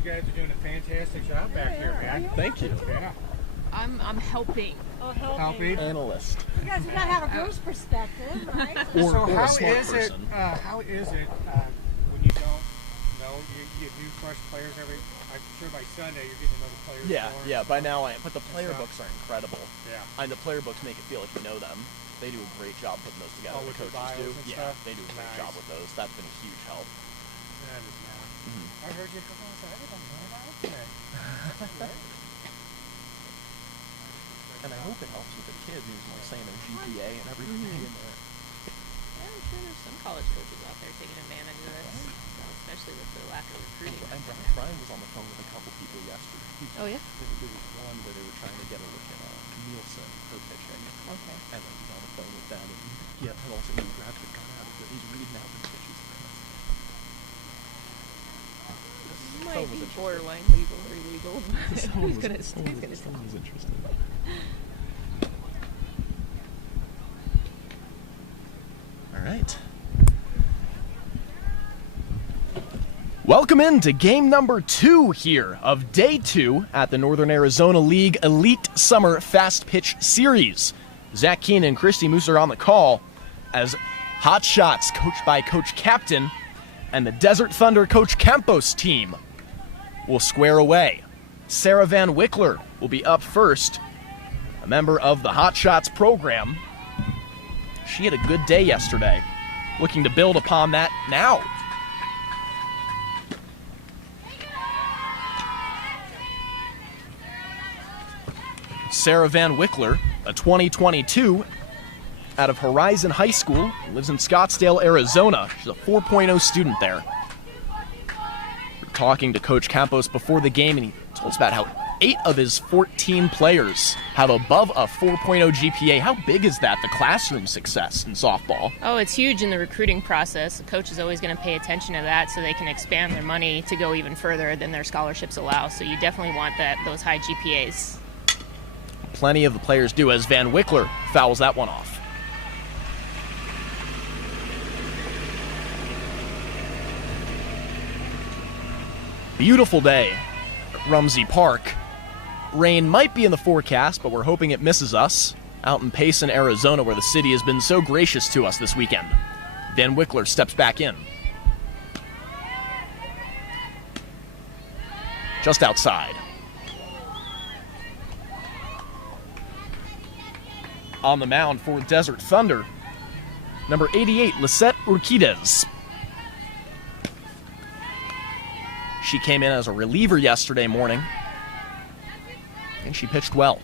You guys are doing a fantastic job back here, man. Thank you. Yeah. I'm helping. Oh, helping. Analyst. You guys, you gotta have a girl's perspective, right? So Or how a smart is person. it? How is it when you don't know you do fresh players every? I'm sure by Sunday you're getting to know the players. Yeah, more yeah. and By stuff. now, but the player books are incredible. Yeah. And the player books make it feel like you know them. They do a great job putting those together. Oh, with the the coaches bios do. and Yeah, stuff? they do a great Nice. job with those. That's been a huge help. That is nice. Mm-hmm. I heard you a couple of times. I'm going about today. And I hope it helps with the kids, like saying their GPA and everything in there. Yeah, I'm sure there's some college coaches out there taking advantage of this, especially with the lack of recruiting. And Brian was on the phone with a couple people yesterday. Oh, yeah? There was one where they were trying to get a look at Nielsen for pitching. Okay. And then he's on the phone with them, and and also he grabs the gun out of it. He's reading out the pitches for us. Might be borderline legal or illegal. Who's gonna say? Someone was interested. All right. Welcome into game number 2 here of day 2 at the Northern Arizona League Elite Summer Fast Pitch Series. Zach Keenan and Christy Moose are on the call as Hotshots, coached by Coach Captain, and the Desert Thunder Coach Campos team will square away. Sarah Van Wickler will be up first, a member of the Hotshots program. She had a good day yesterday, looking to build upon that now. Sarah Van Wickler, a 2022 out of Horizon High School, lives in Scottsdale, Arizona. She's a 4.0 student there. We were talking to Coach Campos before the game, and he told us about how 8 of his 14 players have above a 4.0 GPA. How big is that, the classroom success in softball? Oh, it's huge in the recruiting process. The coach is always going to pay attention to that so they can expand their money to go even further than their scholarships allow. So you definitely want those high GPAs. Plenty of the players do, as Van Wickler fouls that one off. Beautiful day at Rumsey Park. Rain might be in the forecast, but we're hoping it misses us out in Payson, Arizona, where the city has been so gracious to us this weekend. Van Wickler steps back in. Just outside. On the mound for Desert Thunder, number 88, Lisette Urquidez. She came in as a reliever yesterday morning, and she pitched well.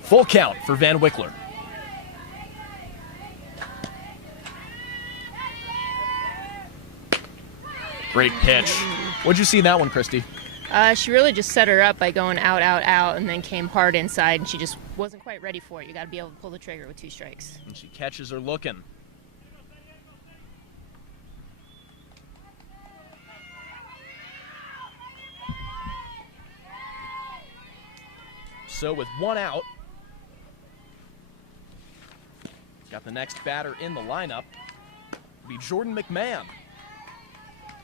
Full count for Van Wickler. Great pitch. What'd you see in that one, Christy? She really just set her up by going out, out, out, and then came hard inside, and she just wasn't quite ready for it. You got to be able to pull the trigger with 2 strikes. And she catches her looking. So with 1 out, got the next batter in the lineup. It'll be Jordan McMahon.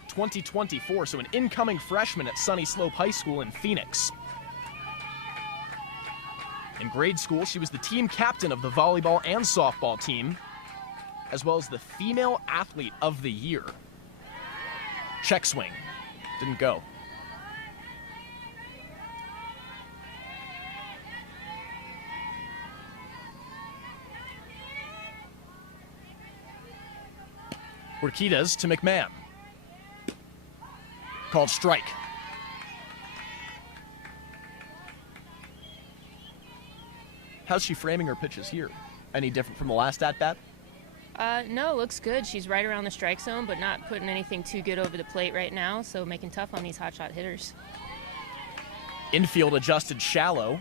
2024, so an incoming freshman at Sunny Slope High School in Phoenix. In grade school, she was the team captain of the volleyball and softball team, as well as the Female Athlete of the Year. Check swing. Didn't go. Urquidez to McMahon. Called strike. How's she framing her pitches here? Any different from the last at-bat? No, looks good. She's right around the strike zone, but not putting anything too good over the plate right now, so making tough on these hotshot hitters. Infield adjusted shallow.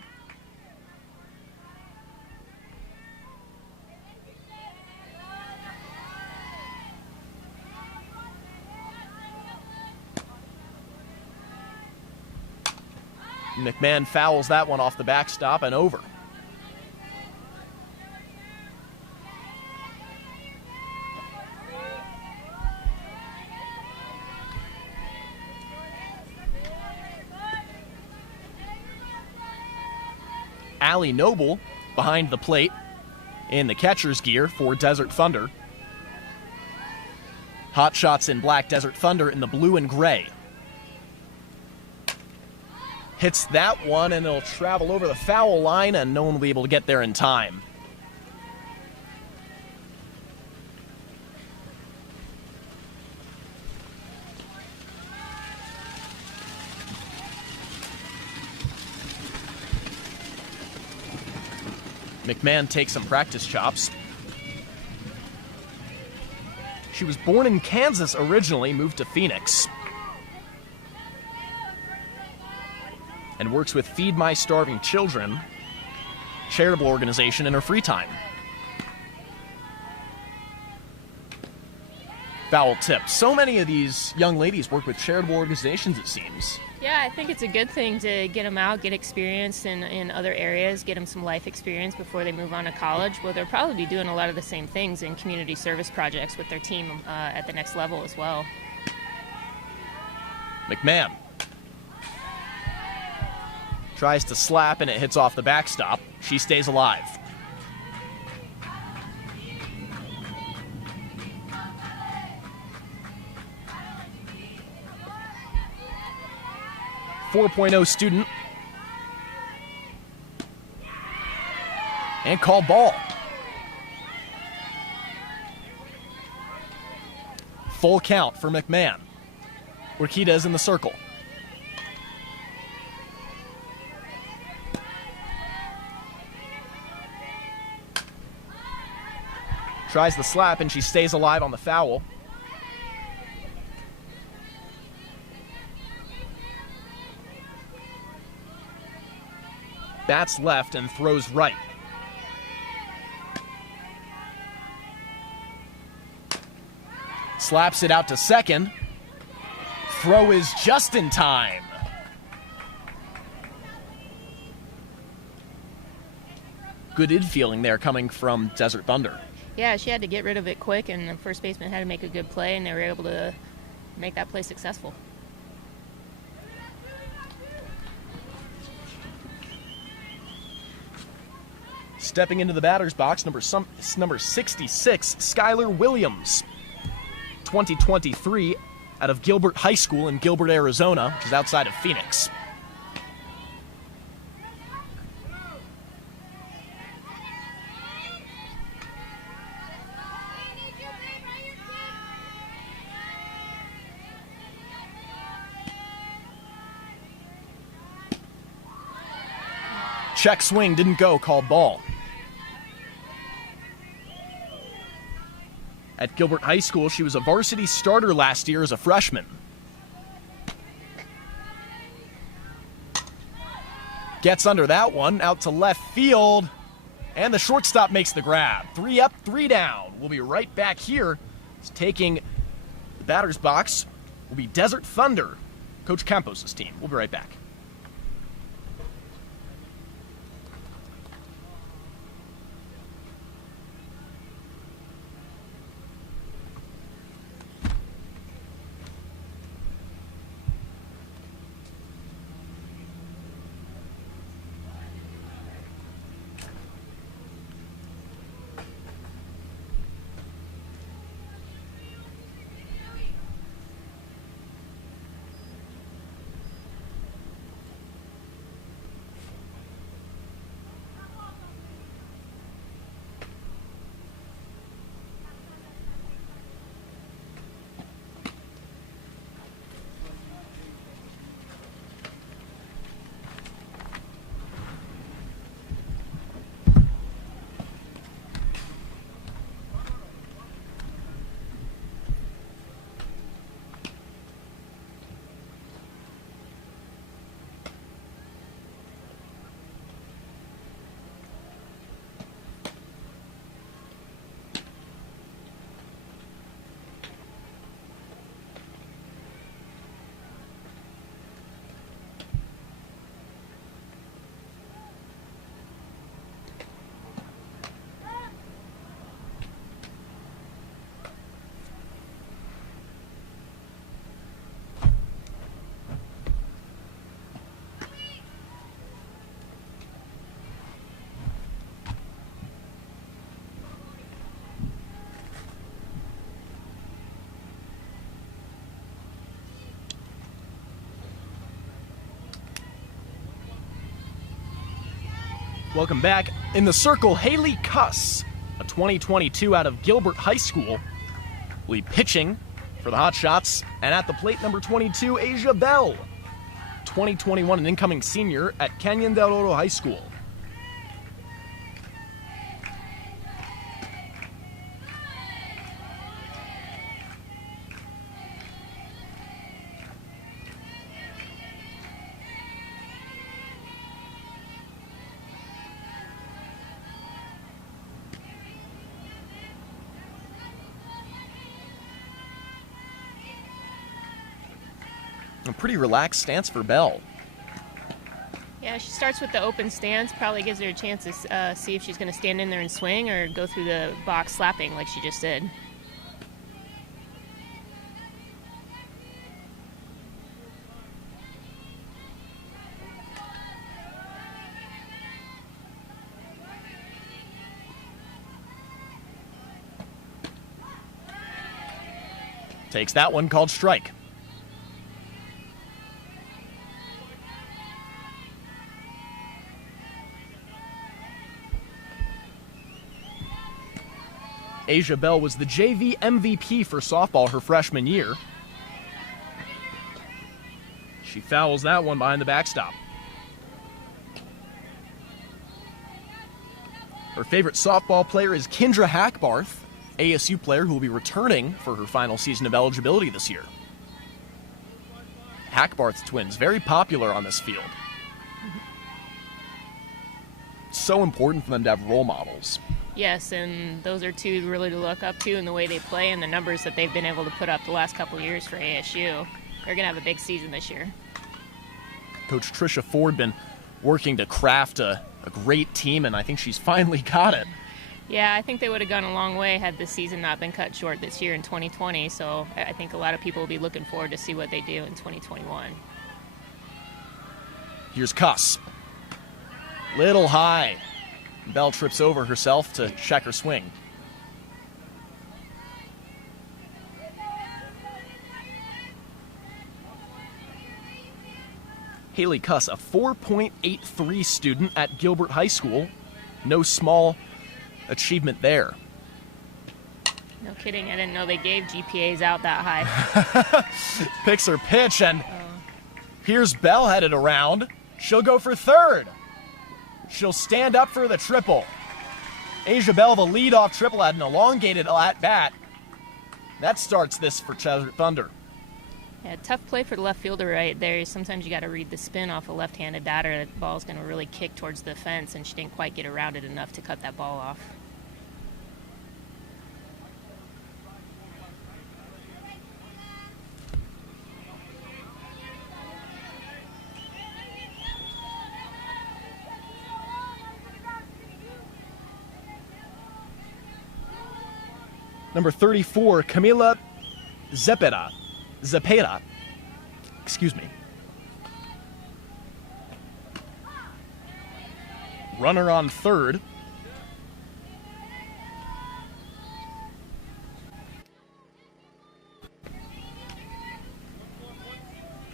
McMahon fouls that one off the backstop and over. Allie Noble behind the plate in the catcher's gear for Desert Thunder. Hotshots in black, Desert Thunder in the blue and gray. Hits that one, and it'll travel over the foul line, and no one will be able to get there in time. McMahon takes some practice chops. She was born in Kansas originally, moved to Phoenix, and works with Feed My Starving Children, charitable organization, in her free time. Foul tip. So many of these young ladies work with charitable organizations, it seems. Yeah, I think it's a good thing to get them out, get experience in other areas, get them some life experience before they move on to college. Well, they'll probably be doing a lot of the same things in community service projects with their team at the next level as well. McMahon tries to slap, and it hits off the backstop. She stays alive. .4 student. And called ball. Full count for McMahon. Urquida's in the circle. Tries the slap, and she stays alive on the foul. Bats left and throws right. Slaps it out to second. Throw is just in time. Good infielding there coming from Desert Thunder. Yeah, she had to get rid of it quick, and the first baseman had to make a good play, and they were able to make that play successful. Stepping into the batter's box, number 66, Skylar Williams. 2023 out of Gilbert High School in Gilbert, Arizona, which is outside of Phoenix. Check swing, didn't go, called ball. At Gilbert High School, she was a varsity starter last year as a freshman. Gets under that one, out to left field, and the shortstop makes the grab. 3 up, 3 down. We'll be right back here. It's taking the batter's box will be Desert Thunder, Coach Campos' team. We'll be right back. Welcome back. In the circle, Haley Cuss, a 2022 out of Gilbert High School, will be pitching for the Hotshots. And at the plate, number 22, Asia Bell, 2021, an incoming senior at Canyon del Oro High School. A pretty relaxed stance for Bell. Yeah, she starts with the open stance, probably gives her a chance to see if she's going to stand in there and swing or go through the box slapping like she just did. Takes that one, called strike. Asia Bell was the JV MVP for softball her freshman year. She fouls that one behind the backstop. Her favorite softball player is Kendra Hackbarth, ASU player who will be returning for her final season of eligibility this year. Hackbarth's twins, very popular on this field. It's so important for them to have role models. Yes, and those are two really to look up to in the way they play and the numbers that they've been able to put up the last couple of years for ASU. They're going to have a big season this year. Coach Tricia Ford been working to craft a great team, and I think she's finally got it. Yeah, I think they would have gone a long way had the season not been cut short this year in 2020, so I think a lot of people will be looking forward to see what they do in 2021. Here's Cuss. Little high. Bell trips over herself to check her swing. Haley Cuss, a 4.83 student at Gilbert High School. No small achievement there. No kidding, I didn't know they gave GPAs out that high. Picks her pitch, and here's Bell headed around. She'll go for third. She'll stand up for the triple. Asia Bell, the leadoff triple, had an elongated at-bat. That starts this for Desert Thunder. Yeah, tough play for the left fielder right there. Sometimes you got to read the spin off a left-handed batter. That ball's going to really kick towards the fence, and she didn't quite get around it enough to cut that ball off. Number 34, Camila Zepeda. Excuse me. Runner on third.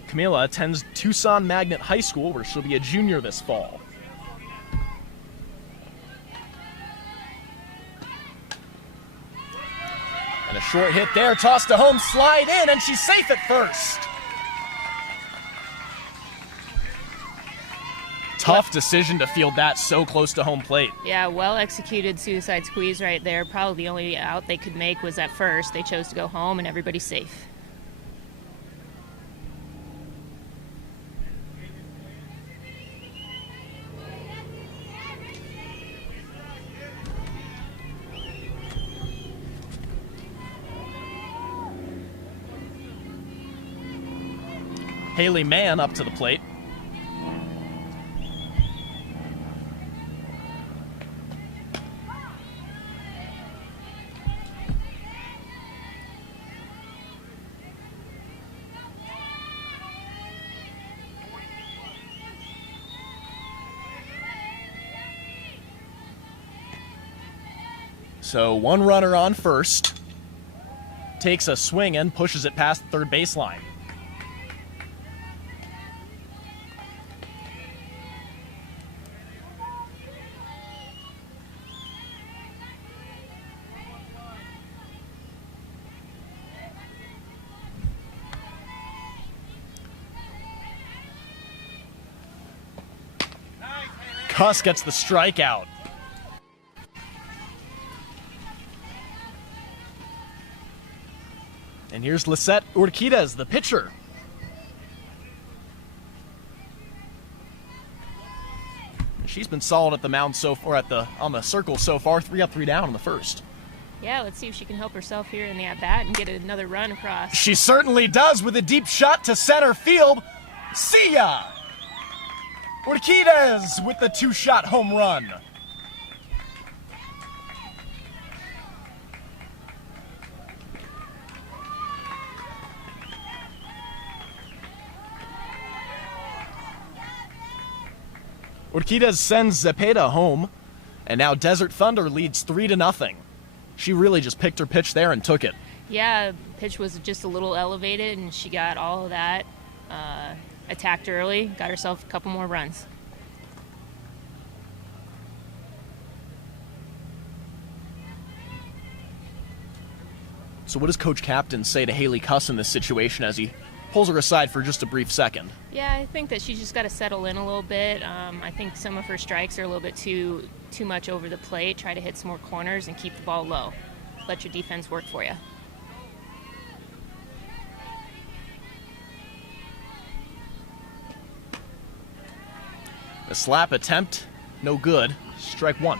Camila attends Tucson Magnet High School, where she'll be a junior this fall. And a short hit there, tossed to home, slide in, and she's safe at first. Tough decision to field that so close to home plate. Yeah, well-executed suicide squeeze right there. Probably the only out they could make was at first. They chose to go home, and everybody's safe. Haley Mann up to the plate. So one runner on first, takes a swing and pushes it past the third baseline. Cuss gets the strikeout. And here's Lisette Urquidez, the pitcher. She's been solid at the mound so far, on the circle so far. 3 up, 3 down in the first. Yeah, let's see if she can help herself here in the at-bat and get another run across. She certainly does with a deep shot to center field. See ya! Urquidez with the 2-shot home run. Urquidez sends Zepeda home, and now Desert Thunder leads 3-0. She really just picked her pitch there and took it. Yeah, pitch was just a little elevated, and she got all of that. Attacked early, got herself a couple more runs. So what does Coach Captain say to Haley Cuss in this situation as he pulls her aside for just a brief second? Yeah, I think that she's just got to settle in a little bit. I think some of her strikes are a little bit too much over the plate. Try to hit some more corners and keep the ball low. Let your defense work for you. The slap attempt, no good. Strike 1.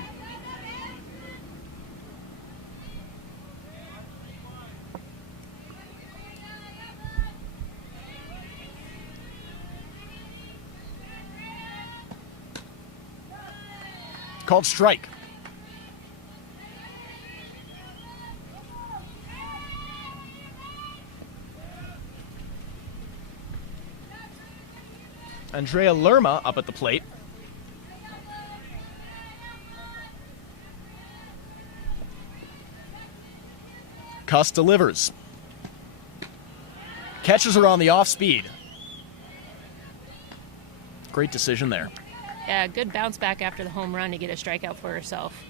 Called strike. Andrea Lerma up at the plate. Cuss delivers. Catches her on the off speed. Great decision there. Yeah, good bounce back after the home run to get a strikeout for herself.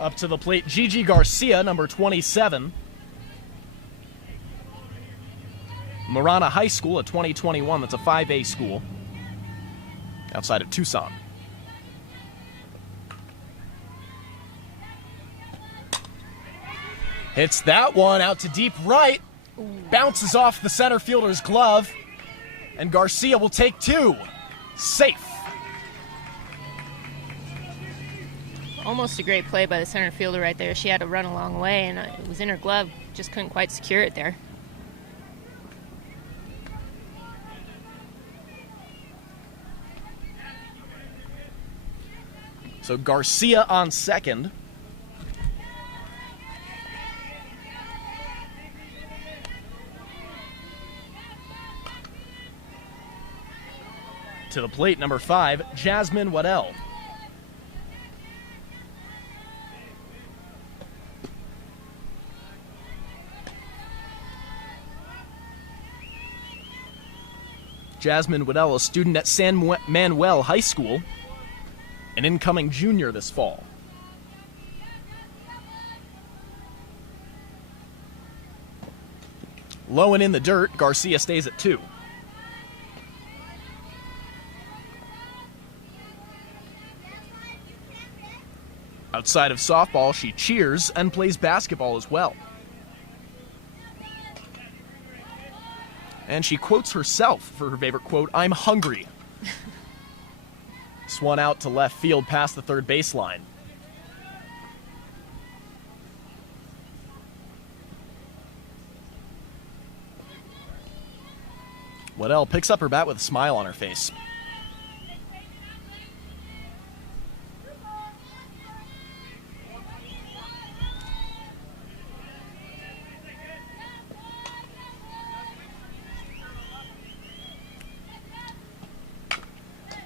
Up to the plate, Gigi Garcia, number 27. Marana High School at 2021. That's a 5A school outside of Tucson. Hits that one out to deep right. Bounces off the center fielder's glove. And Garcia will take 2. Safe. Almost a great play by the center fielder right there. She had to run a long way, and it was in her glove. Just couldn't quite secure it there. So Garcia on second. To the plate, number 5, Jasmine Waddell. Jasmine Waddell, a student at San Manuel High School, an incoming junior this fall. Low and in the dirt, Garcia stays at 2. Outside of softball, she cheers and plays basketball as well. And she quotes herself for her favorite quote, "I'm hungry." Swung out to left field past the third baseline. Waddell picks up her bat with a smile on her face.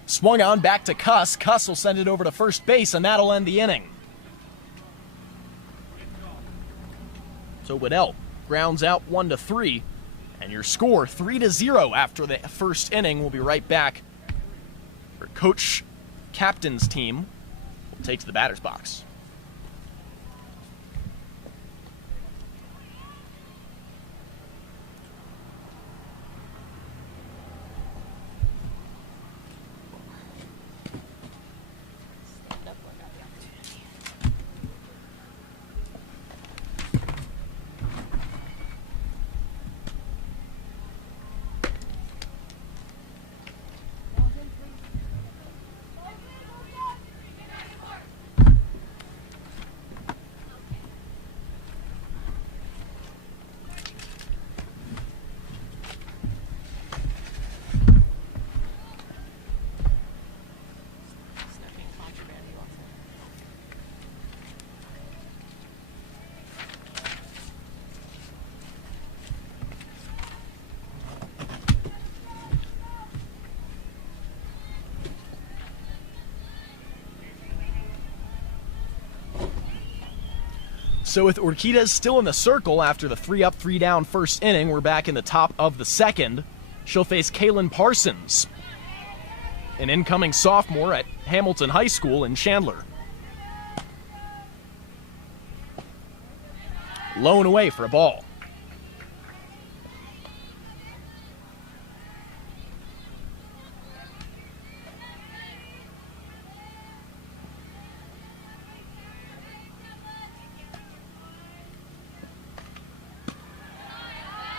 Swung on back to Cuss. Cuss will send it over to first base, and that'll end the inning. So Waddell grounds out 1-3, and your score 3-0 after the first inning. We'll be right back for Coach Captain's team. We'll take to the batter's box. So with Urquidez still in the circle after the 3-up, 3-down first inning, we're back in the top of the second. She'll face Kaylin Parsons, an incoming sophomore at Hamilton High School in Chandler. Low and away for a ball.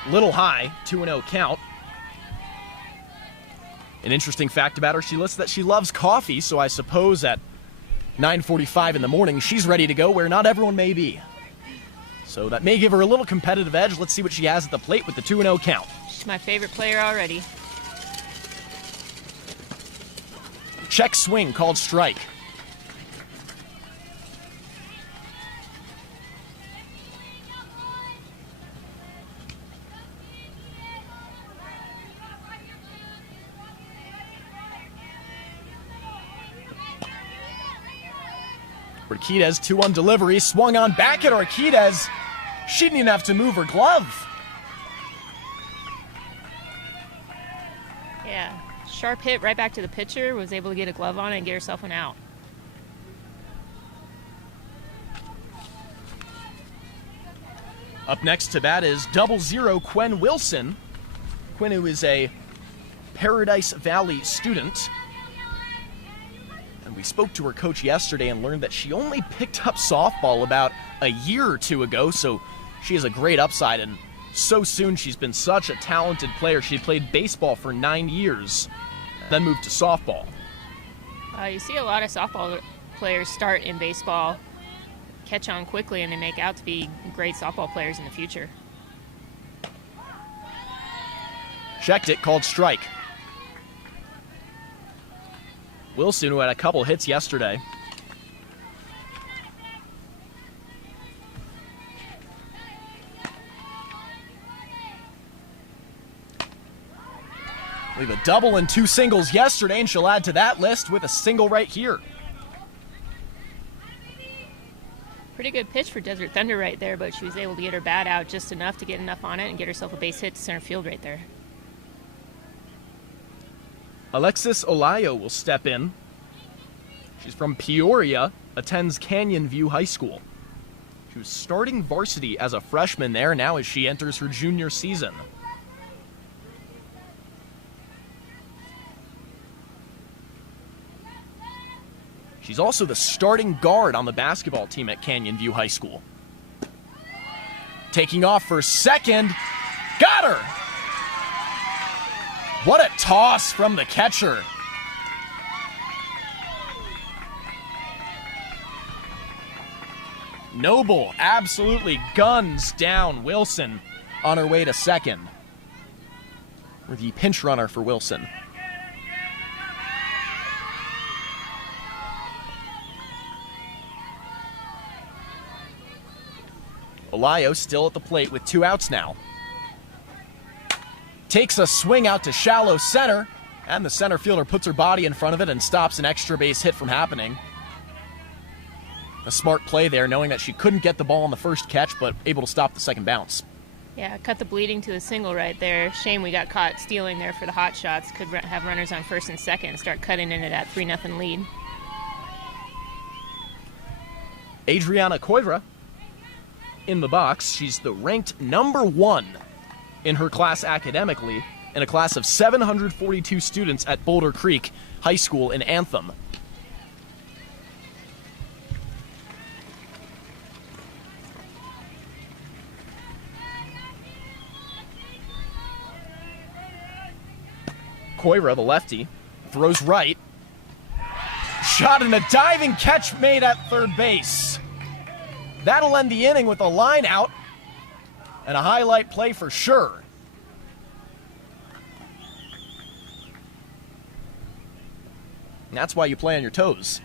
Little high, 2-0 count. An interesting fact about her, she lists that she loves coffee, so I suppose at 9:45 in the morning, she's ready to go where not everyone may be. So that may give her a little competitive edge. Let's see what she has at the plate with the 2-0 count. She's my favorite player already. Check swing called strike. Urquidez 2-1 delivery, swung on back at Urquidez. She didn't even have to move her glove. Yeah, sharp hit right back to the pitcher, was able to get a glove on it and get herself an out. Up next to bat is 00 Quinn Wilson. Quinn, who is a Paradise Valley student. And we spoke to her coach yesterday and learned that she only picked up softball about a year or two ago, so she has a great upside, and so soon she's been such a talented player. She played baseball for 9 years, then moved to softball. You see a lot of softball players start in baseball, catch on quickly, and they make out to be great softball players in the future. Checked it, called strike. Wilson, who had a couple hits yesterday. We have a double and 2 singles yesterday, and she'll add to that list with a single right here. Pretty good pitch for Desert Thunder right there, but she was able to get her bat out just enough to get enough on it and get herself a base hit to center field right there. Alexis Olayo will step in. She's from Peoria, attends Canyon View High School. She was starting varsity as a freshman there, now as she enters her junior season. She's also the starting guard on the basketball team at Canyon View High School. Taking off for second, got her! What a toss from the catcher. Noble absolutely guns down Wilson on her way to second. We're the pinch runner for Wilson. Olayo still at the plate with 2 outs now. Takes a swing out to shallow center. And the center fielder puts her body in front of it and stops an extra base hit from happening. A smart play there, knowing that she couldn't get the ball on the first catch, but able to stop the second bounce. Yeah, cut the bleeding to a single right there. Shame we got caught stealing there for the Hotshots. Could have runners on first and second and start cutting into that 3-0 lead. Adriana Coivra in the box. She's the ranked number 1 in her class academically, in a class of 742 students at Boulder Creek High School in Anthem. Coivra, the lefty, throws right. Shot and a diving catch made at third base. That'll end the inning with a line out and a highlight play for sure. And that's why you play on your toes.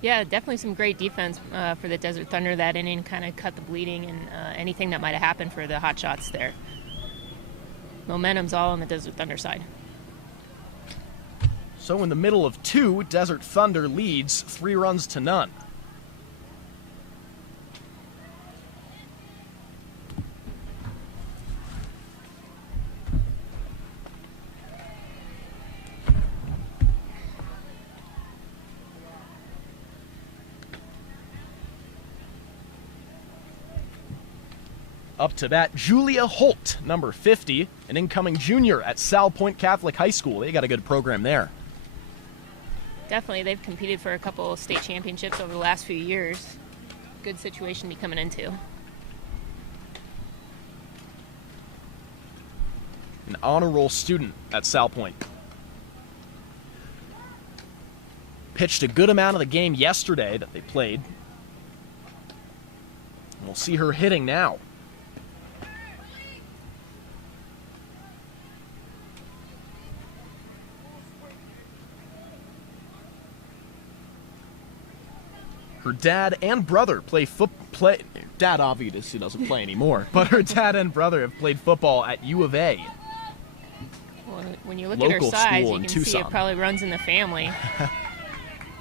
Yeah, definitely some great defense for the Desert Thunder that inning, kind of cut the bleeding and anything that might have happened for the Hotshots there. Momentum's all on the Desert Thunder side. So in the middle of 2, Desert Thunder leads 3-0. Up to bat, Julia Holt, number 50, an incoming junior at Sal Point Catholic High School. They got a good program there. Definitely, they've competed for a couple of state championships over the last few years. Good situation to be coming into. An honor roll student at Sal Point. Pitched a good amount of the game yesterday that they played. And we'll see her hitting now. Her dad and brother play. Dad obviously doesn't play anymore, but her dad and brother have played football at U of A. Well, when you look at her Local size, school you in can Tucson. see it probably runs in the family.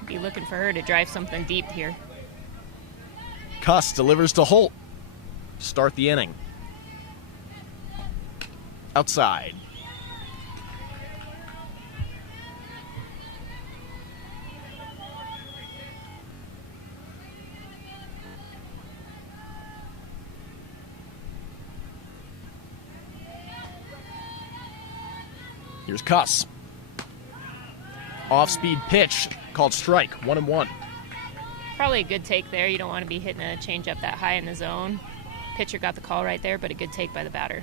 Be looking for her to drive something deep here. Cuss delivers to Holt. Start the inning. Outside. Here's Cuss. Off-speed pitch called strike, 1-1. Probably a good take there. You don't want to be hitting a changeup that high in the zone. Pitcher got the call right there, but a good take by the batter.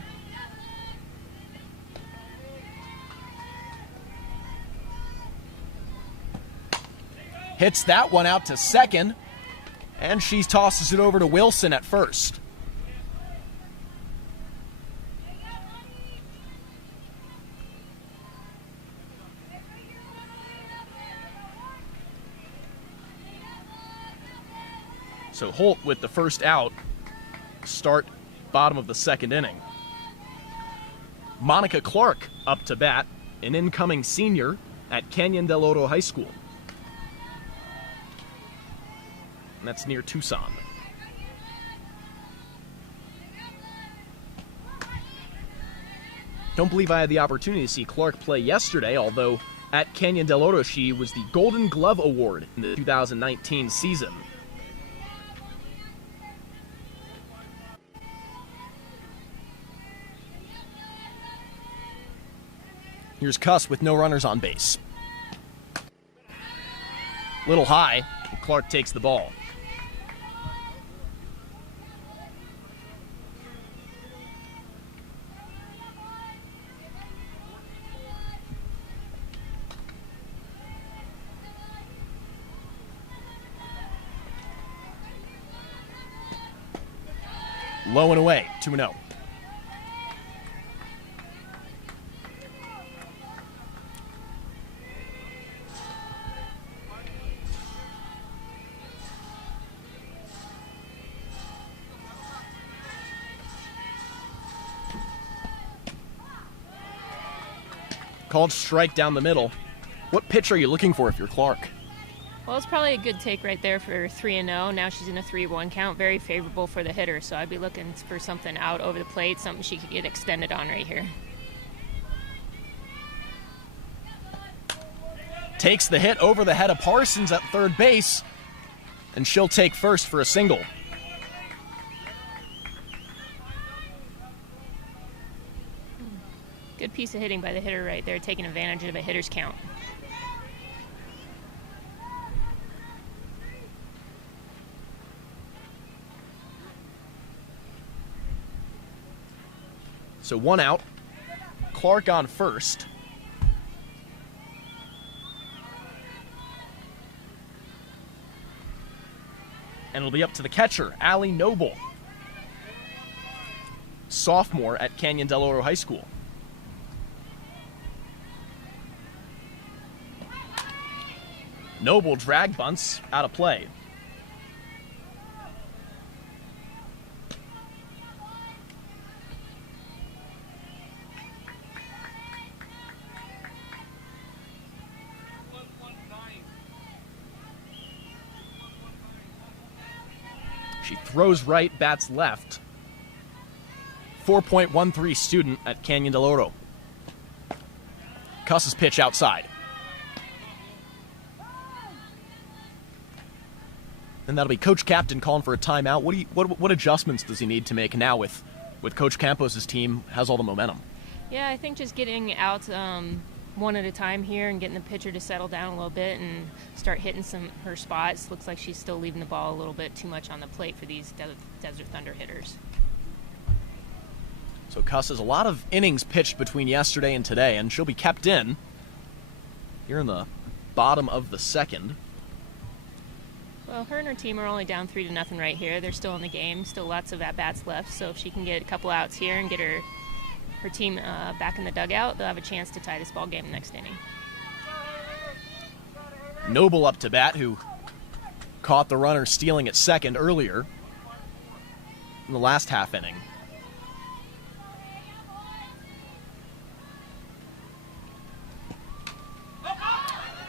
Hits that one out to second, and she tosses it over to Wilson at first. So Holt with the first out, start bottom of the second inning. Monica Clark up to bat, an incoming senior at Canyon del Oro High School. And that's near Tucson. Don't believe I had the opportunity to see Clark play yesterday, although at Canyon del Oro she was the Golden Glove Award in the 2019 season. Here's Cuss with no runners on base. Little high, Clark takes the ball. Low and away, 2-0. Called strike down the middle. What pitch are you looking for if you're Clark? Well, it's probably a good take right there for 3-0. Now she's in a 3-1 count. Very favorable for the hitter, so I'd be looking for something out over the plate, something she could get extended on right here. Takes the hit over the head of Parsons at third base, and she'll take first for a single. Good piece of hitting by the hitter right there, taking advantage of a hitter's count. So 1 out. Clark on first. And it'll be up to the catcher, Allie Noble, sophomore at Canyon Del Oro High School. Noble drag bunts out of play. She throws right, bats left. 4.13 student at Canyon Del Oro. Cuss's pitch outside. And that'll be Coach Captain calling for a timeout. What adjustments does he need to make now with Coach Campos' team has all the momentum? Yeah, I think just getting out one at a time here and getting the pitcher to settle down a little bit and start hitting her spots. Looks like she's still leaving the ball a little bit too much on the plate for these Desert Thunder hitters. So Cuss has a lot of innings pitched between yesterday and today, and she'll be kept in here in the bottom of the second. Well, her and her team are only down 3-0 right here. They're still in the game, still lots of at-bats left, so if she can get a couple outs here and get her team back in the dugout, they'll have a chance to tie this ball game next inning. Noble up to bat, who caught the runner stealing at second earlier in the last half inning.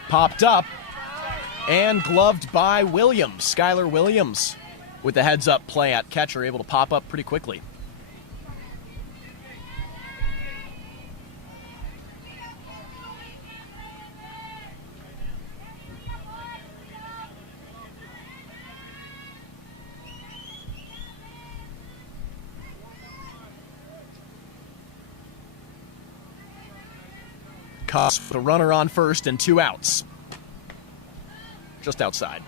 Popped up and gloved by Williams. Skylar Williams with the heads-up play at catcher, able to pop up pretty quickly. Cuss with a runner on first and 2 outs. Just outside.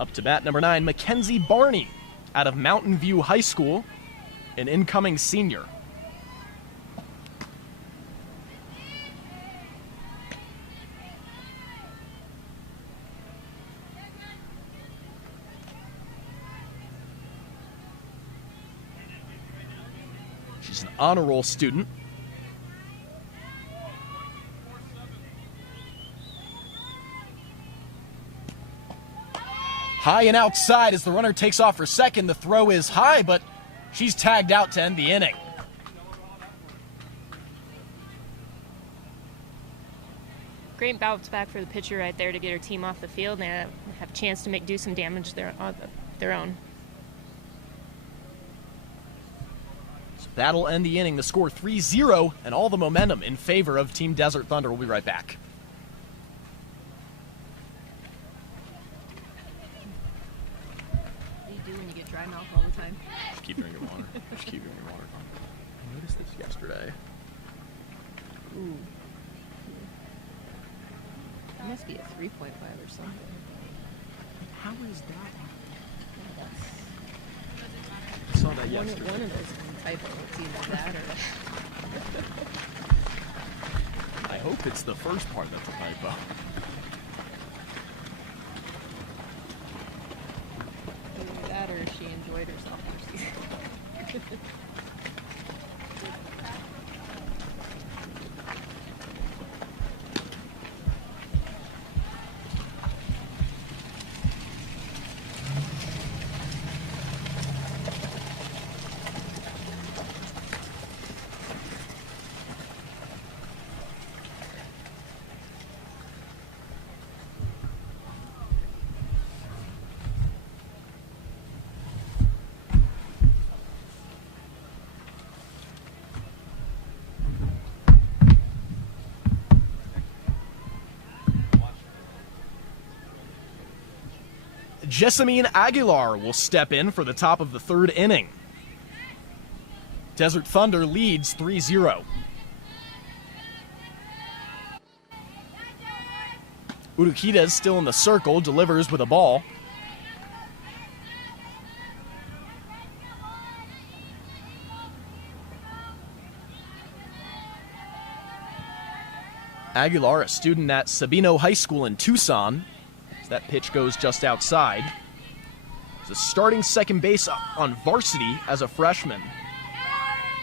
Up to bat number 9, Mackenzie Barney out of Mountain View High School, an incoming senior. She's an honor roll student. High and outside as the runner takes off for second. The throw is high, but she's tagged out to end the inning. Great bounce back for the pitcher right there to get her team off the field and have a chance to do some damage their own. So that'll end the inning. The score 3-0 and all the momentum in favor of Team Desert Thunder. We'll be right back. Dry mouth all the time. Just keep drinking water. Just keep drinking water. I noticed this yesterday. Ooh. It must be a 3.5 or something. How is that? I saw that yesterday. One of those typo. It's either that or... I hope it's the first part that's a typo. That or she enjoyed herself for season. Jessamine Aguilar will step in for the top of the third inning. Desert Thunder leads 3-0. Urquides still in the circle, delivers with a ball. Aguilar, a student at Sabino High School in Tucson. As that pitch goes just outside. He's a starting second base on varsity as a freshman.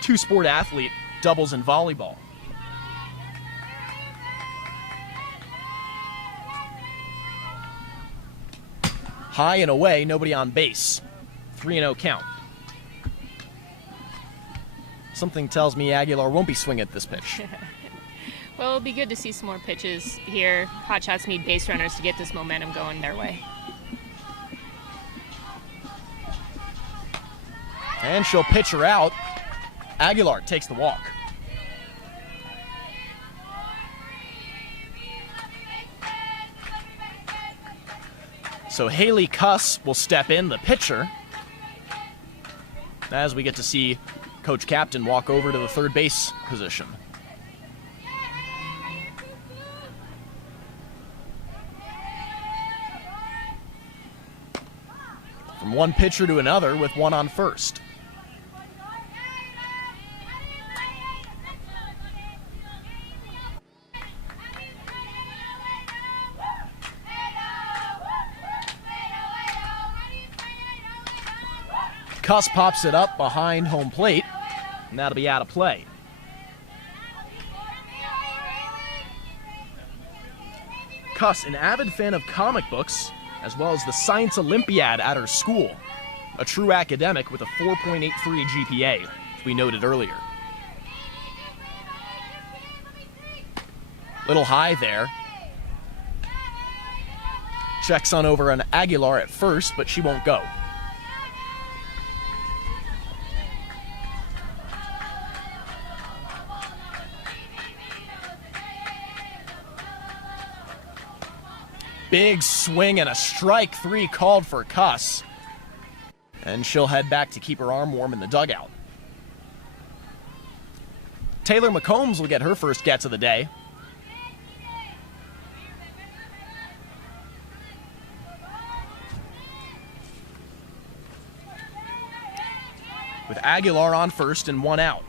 Two-sport athlete, doubles in volleyball. High and away, nobody on base. 3-0 count. Something tells me Aguilar won't be swinging at this pitch. Well, it'll be good to see some more pitches here. Hotshots need base runners to get this momentum going their way. And she'll pitch her out. Aguilar takes the walk. So Haley Cuss will step in, the pitcher, as we get to see Coach Captain walk over to the third base position. From one pitcher to another with one on first. Cuss pops it up behind home plate, and that'll be out of play. Cuss, an avid fan of comic books, as well as the Science Olympiad at her school. A true academic with a 4.83 GPA, as we noted earlier. Little high there. Checks on over on Aguilar at first, but she won't go. Big swing and a strike, 3 called for Cuss. And she'll head back to keep her arm warm in the dugout. Taylor McCombs will get her first gets of the day. With Aguilar on first and one out.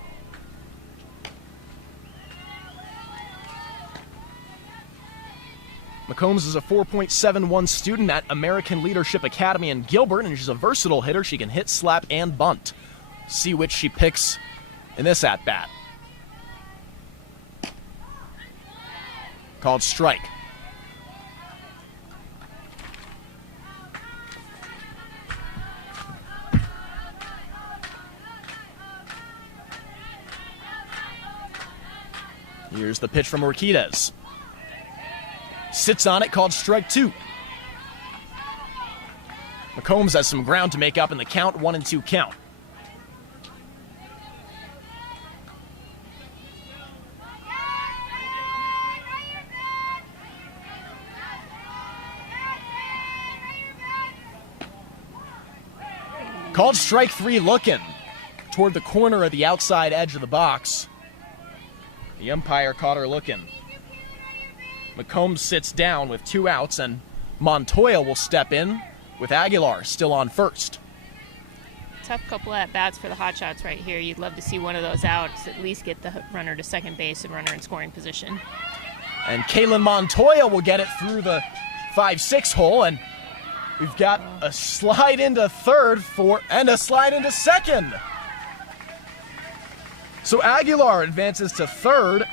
McCombs is a 4.71 student at American Leadership Academy in Gilbert, and she's a versatile hitter. She can hit, slap, and bunt. See which she picks in this at-bat. Called strike. Here's the pitch from Urquides. Sits on it, called strike 2. McCombs has some ground to make up in the count, 1-2 count. Called strike 3 looking toward the corner of the outside edge of the box. The umpire caught her looking. McCombs sits down with 2 outs, and Montoya will step in with Aguilar still on first. Tough couple at-bats for the Hotshots right here. You'd love to see one of those outs, at least get the runner to second base and runner in scoring position. And Kaylin Montoya will get it through the 5-6 hole, and we've got a slide into third and a slide into second. So Aguilar advances to third,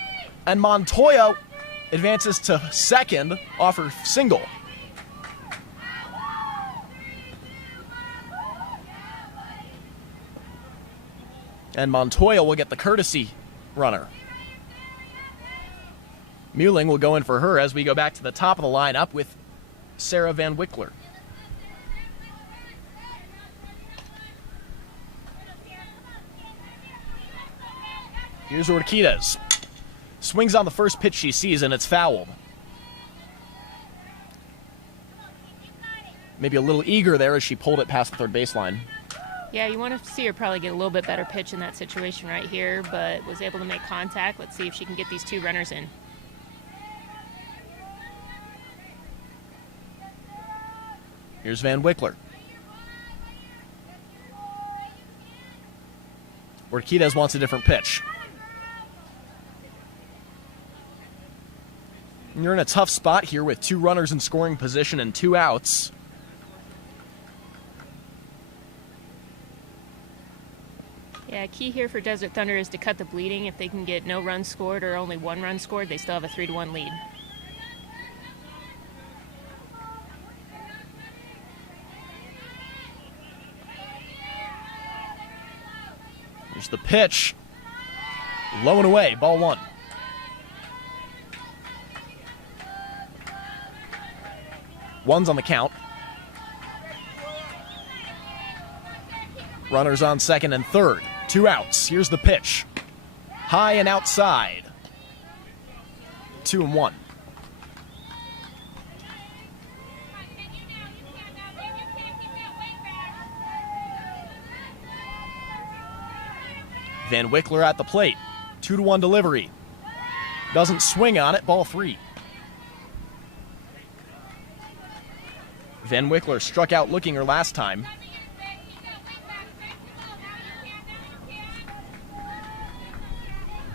and Montoya advances to second off her single. And Montoya will get the courtesy runner. Muelling will go in for her as we go back to the top of the lineup with Sarah Van Wickler. Here's Urquides. Swings on the first pitch she sees, and it's fouled. maybe a little eager there as she pulled it past the third baseline. Yeah, you want to see her probably get a little bit better pitch in that situation right here, but was able to make contact. Let's see if she can get these 2 runners in. Here's Van Wickler. Urquidez wants a different pitch. And you're in a tough spot here with 2 runners in scoring position and 2 outs. Yeah, key here for Desert Thunder is to cut the bleeding. If they can get no runs scored or only 1 run scored, they still have a 3-1 lead. Here's the pitch. Low and away, ball 1. One's on the count. Runners on second and third. 2 outs. Here's the pitch. High and outside. 2-1. Van Wickler at the plate. 2-1 delivery. Doesn't swing on it. Ball 3. Van Wickler struck out looking her last time.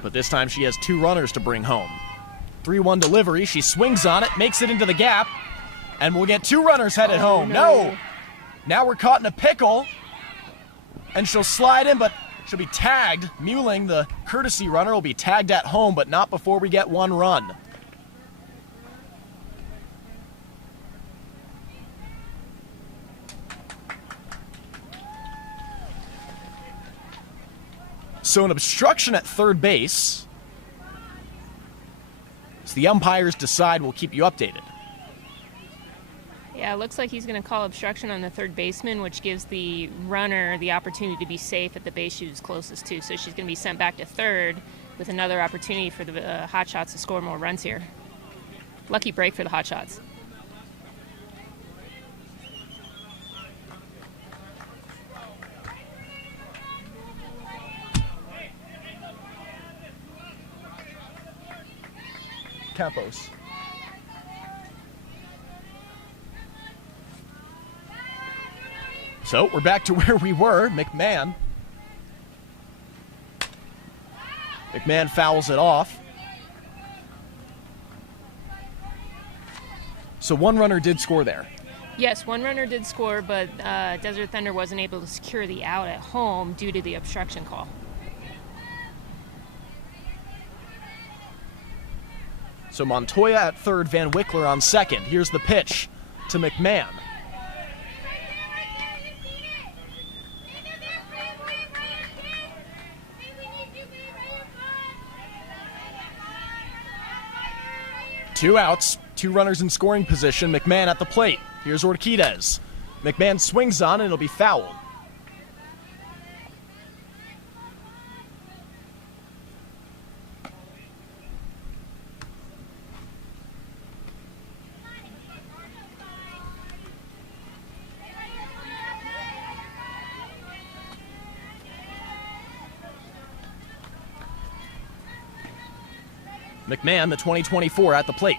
But this time she has 2 runners to bring home. 3-1 delivery. She swings on it, makes it into the gap, and we'll get 2 runners headed home. No! Now we're caught in a pickle, and she'll slide in, but she'll be tagged. Muelling, the courtesy runner, will be tagged at home, but not before we get 1 run. So an obstruction at third base. As the umpires decide, we'll keep you updated. Yeah, it looks like he's going to call obstruction on the third baseman, which gives the runner the opportunity to be safe at the base she was closest to. So she's going to be sent back to third with another opportunity for the Hotshots to score more runs here. Lucky break for the Hotshots. Campos. So we're back to where we were. McMahon fouls it off. So 1 runner did score there. Yes, 1 runner did score, but Desert Thunder wasn't able to secure the out at home due to the obstruction call. So Montoya at third, Van Wickler on second. Here's the pitch to McMahon. Two outs, 2 runners in scoring position. McMahon at the plate. Here's Urquidez. McMahon swings on and it'll be fouled. McMahon, the 2024, at the plate.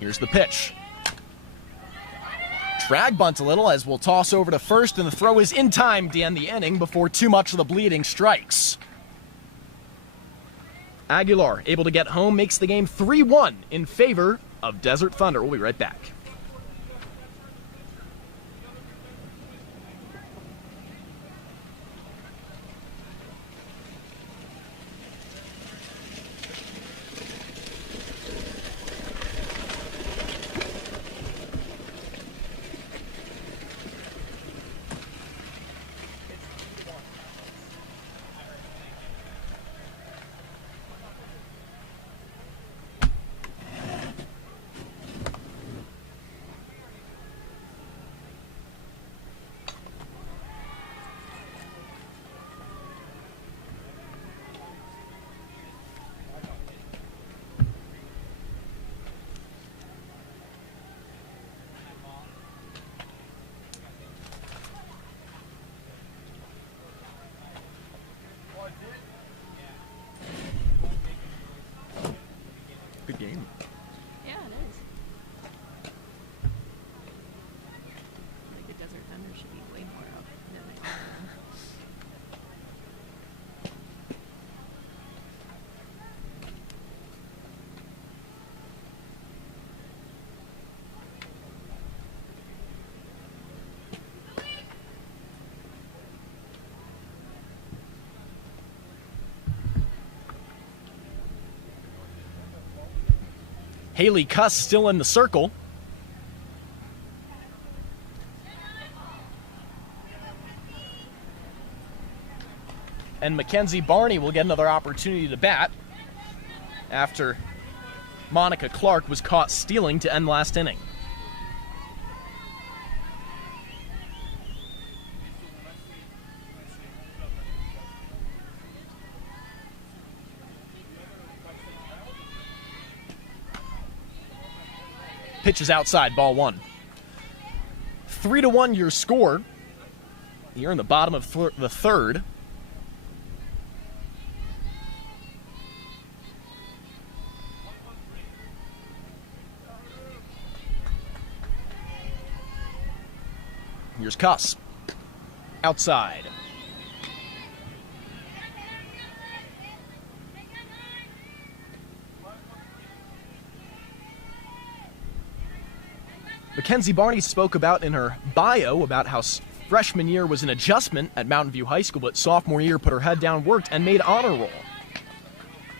Here's the pitch. Drag bunt a little as we'll toss over to first, and the throw is in time to end the inning before too much of the bleeding strikes. Aguilar, able to get home, makes the game 3-1 in favor of Desert Thunder. We'll be right back. game. Yeah, it is. I think the Desert Thunder should be way more up than they are. Haley Cuss still in the circle. And Mackenzie Barney will get another opportunity to bat after Monica Clark was caught stealing to end last inning. Pitch is outside, ball one. 3-1 your score. You're in the bottom of the third. Here's Cuss. Outside. Mackenzie Barney spoke about in her bio about how freshman year was an adjustment at Mountain View High School, but sophomore year put her head down, worked, and made honor roll.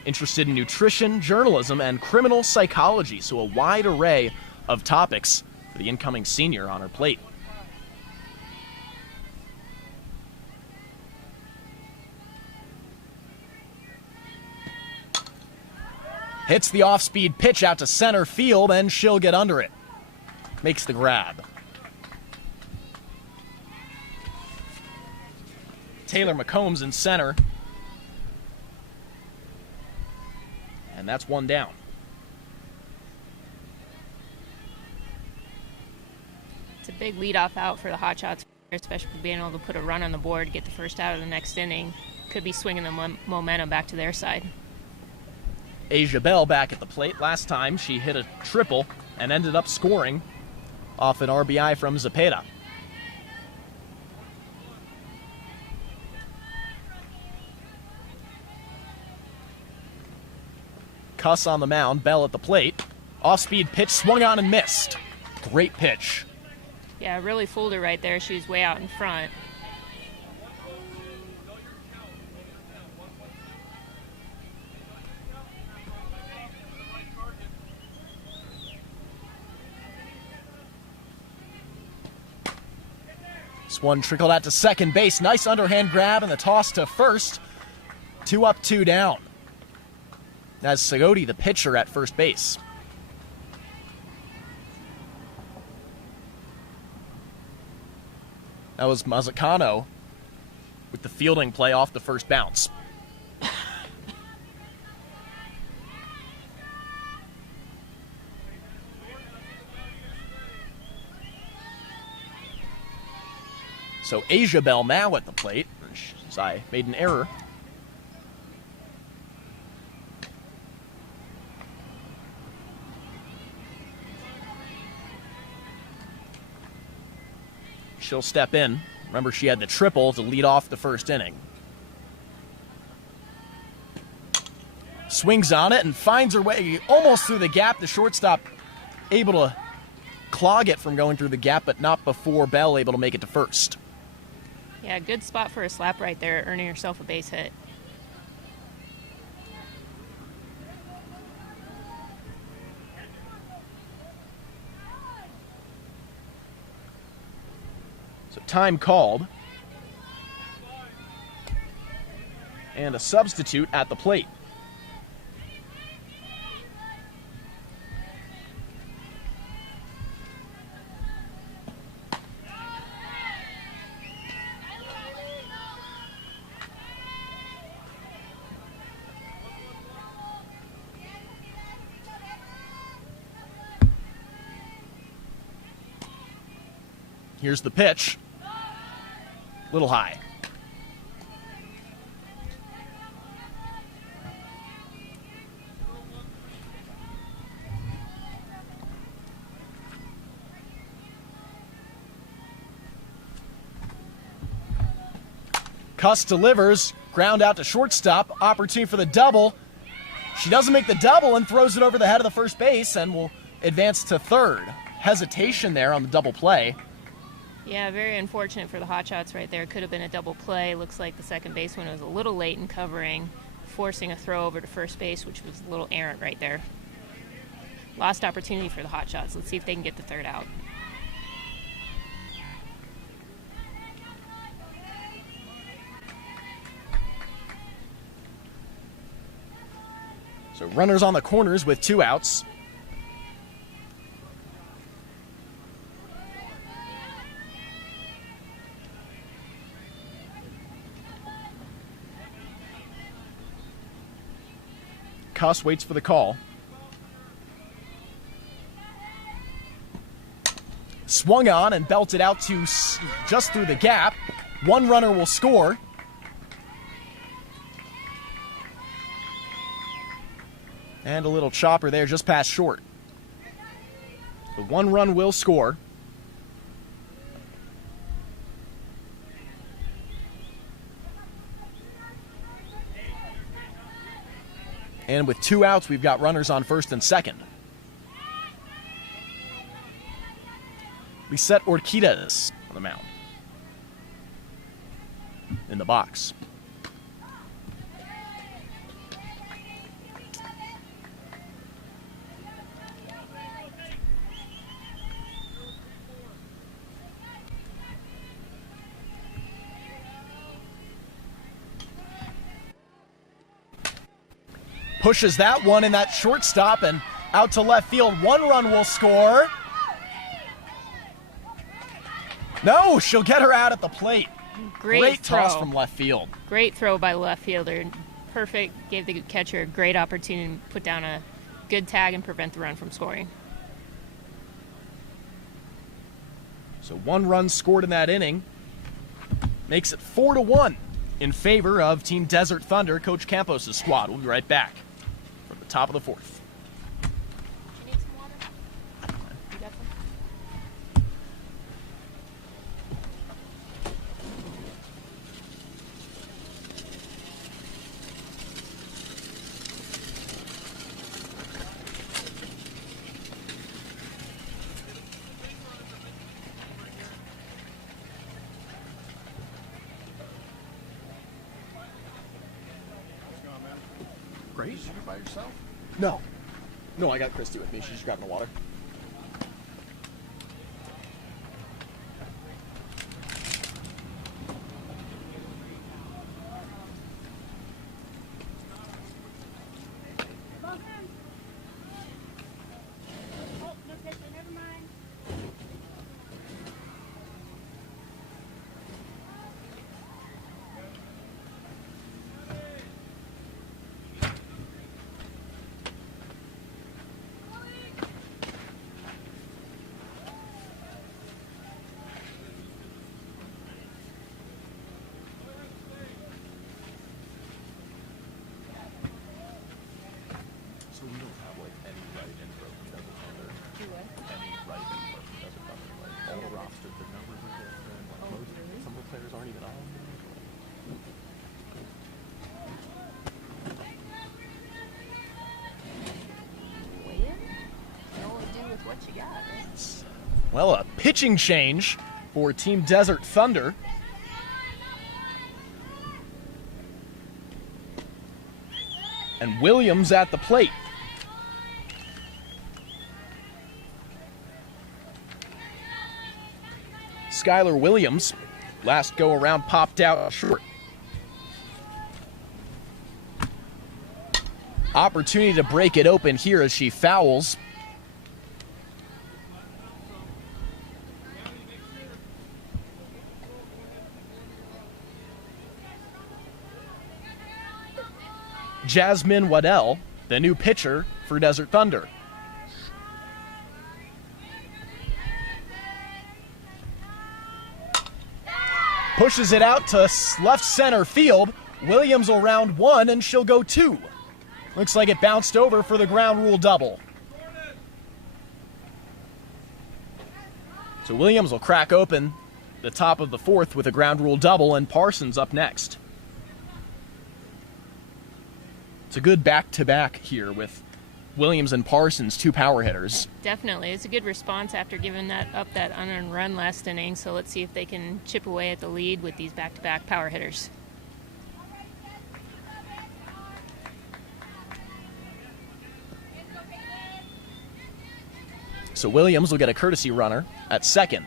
Interested in nutrition, journalism, and criminal psychology, so a wide array of topics for the incoming senior on her plate. Hits the off-speed pitch out to center field, and she'll get under it. Makes the grab. Taylor McCombs in center. And that's one down. It's a big leadoff out for the Hotshots, especially for being able to put a run on the board, get the first out of the next inning. Could be swinging the momentum back to their side. Asia Bell back at the plate. Last time she hit a triple and ended up scoring off an RBI from Zepeda. Cuss on the mound, Bell at the plate. Off-speed pitch, swung on and missed. Great pitch. Yeah, really fooled her right there. She was way out in front. This one trickled out to second base. Nice underhand grab and the toss to first. 2 up, 2 down. That's Sagodi, the pitcher, at first base. That was Mazzacano with the fielding play off the first bounce. So Asia Bell now at the plate. I made an error. She'll step in. Remember, she had the triple to lead off the first inning. Swings on it and finds her way almost through the gap. The shortstop able to clog it from going through the gap, but not before Bell able to make it to first. Yeah, good spot for a slap right there, earning herself a base hit. So time called. And a substitute at the plate. Here's the pitch. Little high. Cuss delivers, ground out to shortstop, opportunity for the double. She doesn't make the double and throws it over the head of the first base and will advance to third. Hesitation there on the double play. Yeah, very unfortunate for the Hotshots right there. Could have been a double play. Looks like the second baseman was a little late in covering, forcing a throw over to first base, which was a little errant right there. Lost opportunity for the Hotshots. Let's see if they can get the third out. So runners on the corners with 2 outs. Cuss waits for the call. Swung on and belted out to just through the gap. 1 runner will score. And a little chopper there just past short. The 1 run will score. And with 2 outs, we've got runners on first and second. We set Orquidas on the mound. In the box. Pushes that one in that shortstop and out to left field. 1 run will score. No, she'll get her out at the plate. Great toss from left field. Great throw by the left fielder. Perfect. Gave the catcher a great opportunity to put down a good tag and prevent the run from scoring. So 1 run scored in that inning. Makes it 4-1 in favor of Team Desert Thunder, Coach Campos' squad. We'll be right back from the top of the 4th. Great. You by yourself? No. No, I got Christy with me. She's just grabbing the water. Oh, no picture, never mind. So we don't have like any right-in broken double thunder. Any right-in broken double thunder. Like all the roster, the numbers are different. Like most, some of the players aren't even on. Well, a pitching change for Team Desert Thunder. And Williams at the plate. Skylar Williams, last go around, popped out short. Opportunity to break it open here as she fouls. Jasmine Waddell, the new pitcher for Desert Thunder. Pushes it out to left center field. Williams will round 1 and she'll go 2. Looks like it bounced over for the ground rule double. So Williams will crack open the top of the fourth with a ground rule double, and Parsons up next. It's a good back-to-back here with Williams and Parsons, two power hitters. Definitely. It's a good response after giving that unearned run last inning, so let's see if they can chip away at the lead with these back-to-back power hitters. So Williams will get a courtesy runner at second.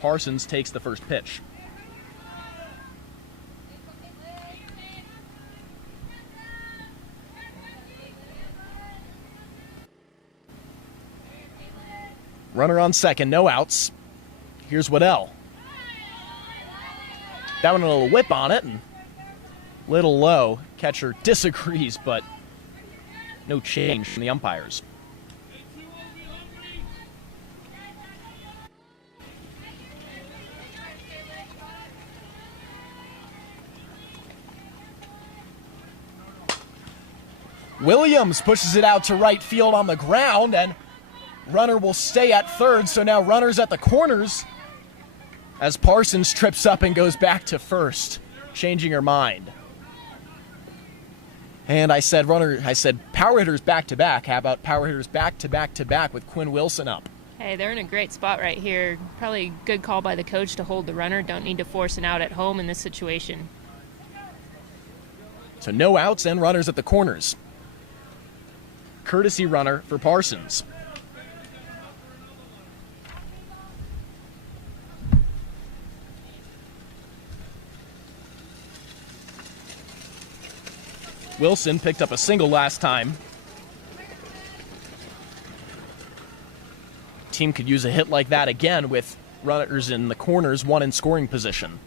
Parsons takes the first pitch. Runner on second, no outs. Here's Waddell. That one a little whip on it and little low. Catcher disagrees, but no change from the umpires. Williams pushes it out to right field on the ground, and runner will stay at third, so now runners at the corners as Parsons trips up and goes back to first, changing her mind. And I said power hitters back-to-back. How about power hitters back-to-back-to-back with Quinn Wilson up? Hey, they're in a great spot right here. Probably a good call by the coach to hold the runner. Don't need to force an out at home in this situation. So no outs and runners at the corners. Courtesy runner for Parsons. Wilson picked up a single last time. Team could use a hit like that again with runners in the corners, one in scoring position.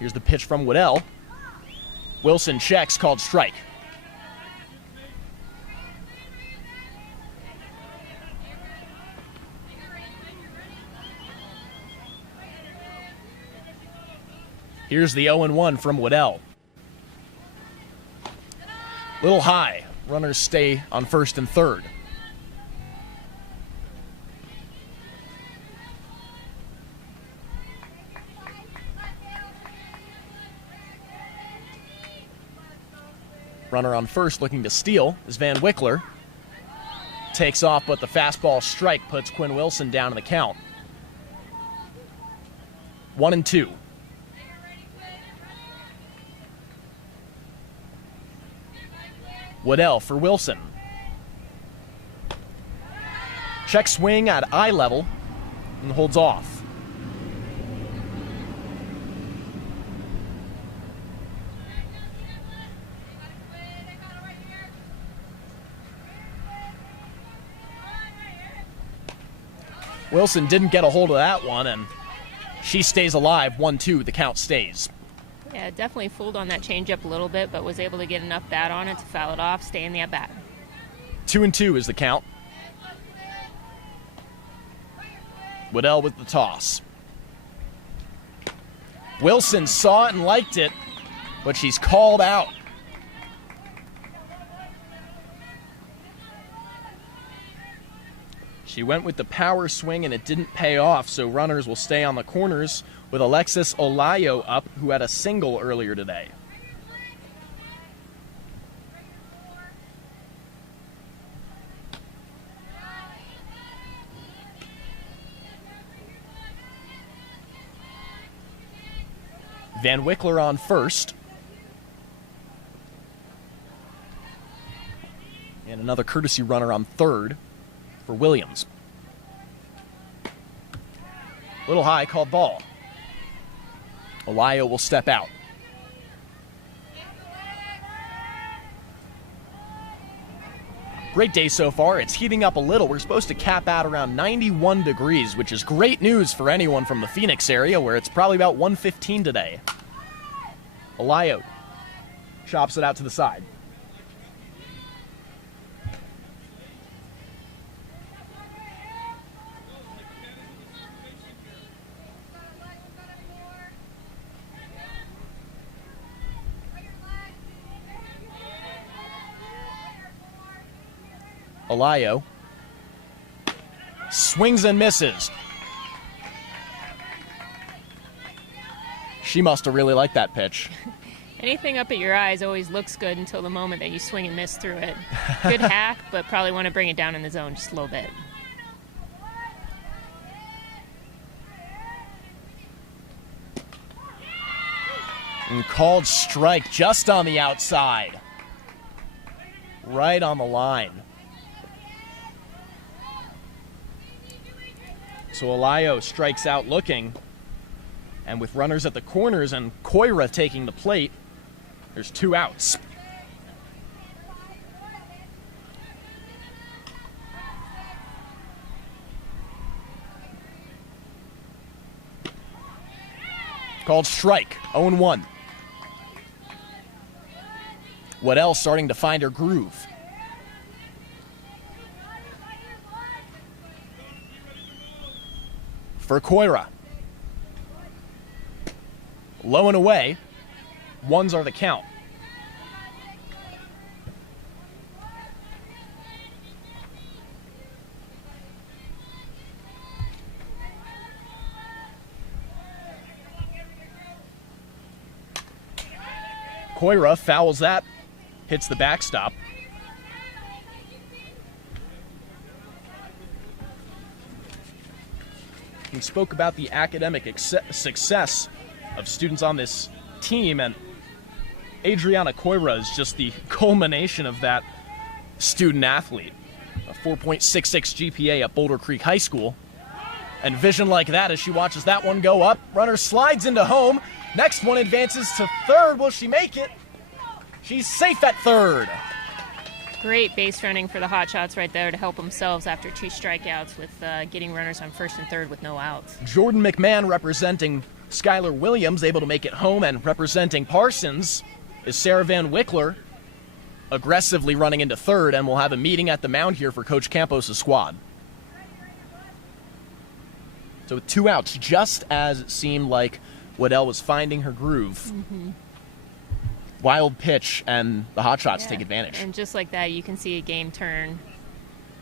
Here's the pitch from Waddell. Wilson checks, called strike. Here's the 0-1 from Waddell. Little high. Runners stay on first and third. Runner on first looking to steal is Van Wickler. Takes off, but the fastball strike puts Quinn Wilson down in the count. 1-2. Waddell for Wilson. Check swing at eye level and holds off. Wilson didn't get a hold of that one, and she stays alive. 1-2, the count stays. Yeah, definitely fooled on that changeup a little bit, but was able to get enough bat on it to foul it off, stay in the at-bat. 2-2 is the count. Waddell with the toss. Wilson saw it and liked it, but she's called out. She went with the power swing and it didn't pay off, so runners will stay on the corners with Alexis Olayo up, who had a single earlier today. Van Wickler on first. And another courtesy runner on third for Williams. Little high, called ball. Olayo will step out. Great day so far. It's heating up a little. We're supposed to cap out around 91 degrees, which is great news for anyone from the Phoenix area, where it's probably about 115 today. Olayo chops it out to the side. Alayo swings and misses. She must have really liked that pitch. Anything up at your eyes always looks good until the moment that you swing and miss through it. Good hack, but probably want to bring it down in the zone just a little bit. And called strike just on the outside. Right on the line. So Alayo strikes out looking. And with runners at the corners and Koira taking the plate, there's 2 outs. Called strike, 0-1. Waddell starting to find her groove. For Koira. Low and away. 1s are the count. Koira fouls that, hits the backstop. We spoke about the academic success of students on this team, and Adriana Koira is just the culmination of that student athlete. A 4.66 GPA at Boulder Creek High School. And vision like that as she watches that one go up. Runner slides into home. Next one advances to third. Will she make it? She's safe at third. Great base running for the Hotshots right there to help themselves after 2 strikeouts with getting runners on first and third with no outs. Jordan McMahon representing Skylar Williams able to make it home, and representing Parsons is Sarah Van Wickler aggressively running into third, and we'll have a meeting at the mound here for Coach Campos' squad. So with 2 outs, just as it seemed like Waddell was finding her groove. Mm-hmm. Wild pitch, and the Hotshots take advantage. And just like that, you can see a game turn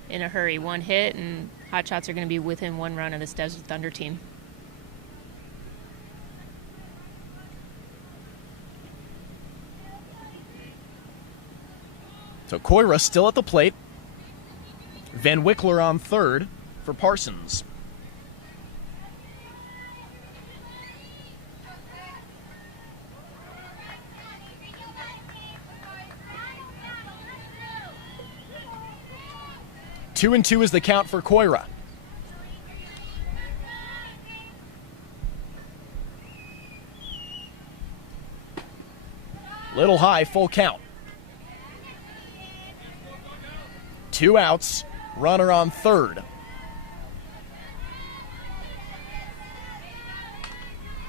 in a hurry. 1 hit, and Hotshots are going to be within 1 run of this Desert Thunder team. So Koira still at the plate. Van Wickler on third for Parsons. 2-2 is the count for Koira. Little high, full count. 2 outs, runner on third.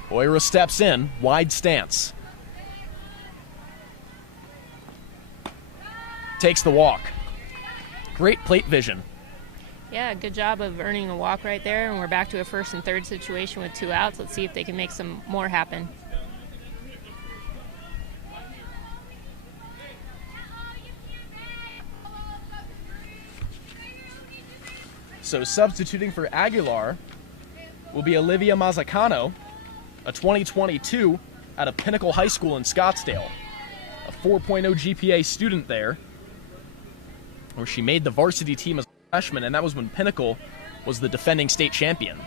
Koira steps in, wide stance. Takes the walk. Great plate vision. Yeah, good job of earning a walk right there, and we're back to a first and third situation with 2 outs. Let's see if they can make some more happen. So substituting for Aguilar will be Olivia Mazzacano, a 2022 out of Pinnacle High School in Scottsdale. A 4.0 GPA student there, where she made the varsity team as a freshman, and that was when Pinnacle was the defending state champion.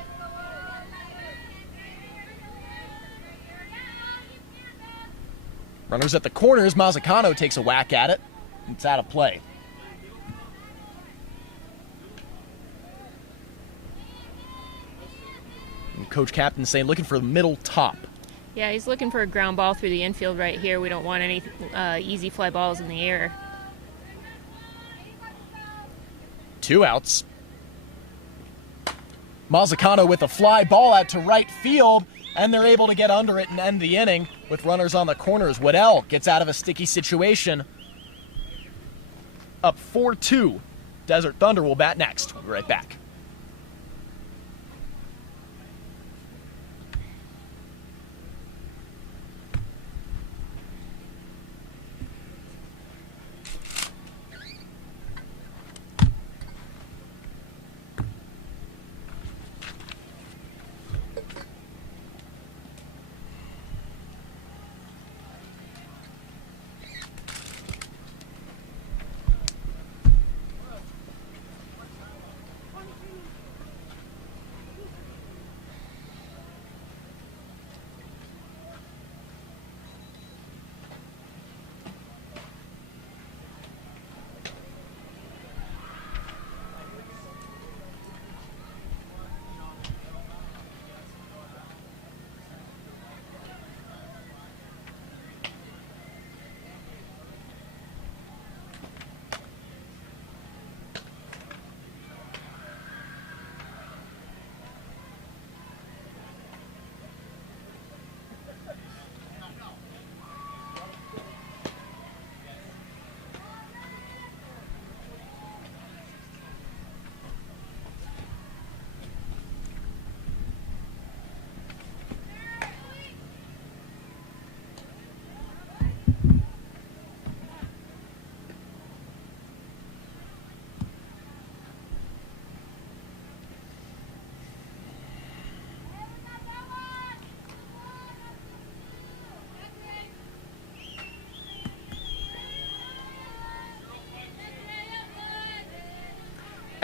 Runners at the corners, Mazzacano takes a whack at it. It's out of play. And Coach Captain saying looking for the middle top. Yeah, he's looking for a ground ball through the infield right here. We don't want any easy fly balls in the air. 2 outs. Mazzacano with a fly ball out to right field, and they're able to get under it and end the inning with runners on the corners. Waddell gets out of a sticky situation. Up 4-2. Desert Thunder will bat next. We'll be right back.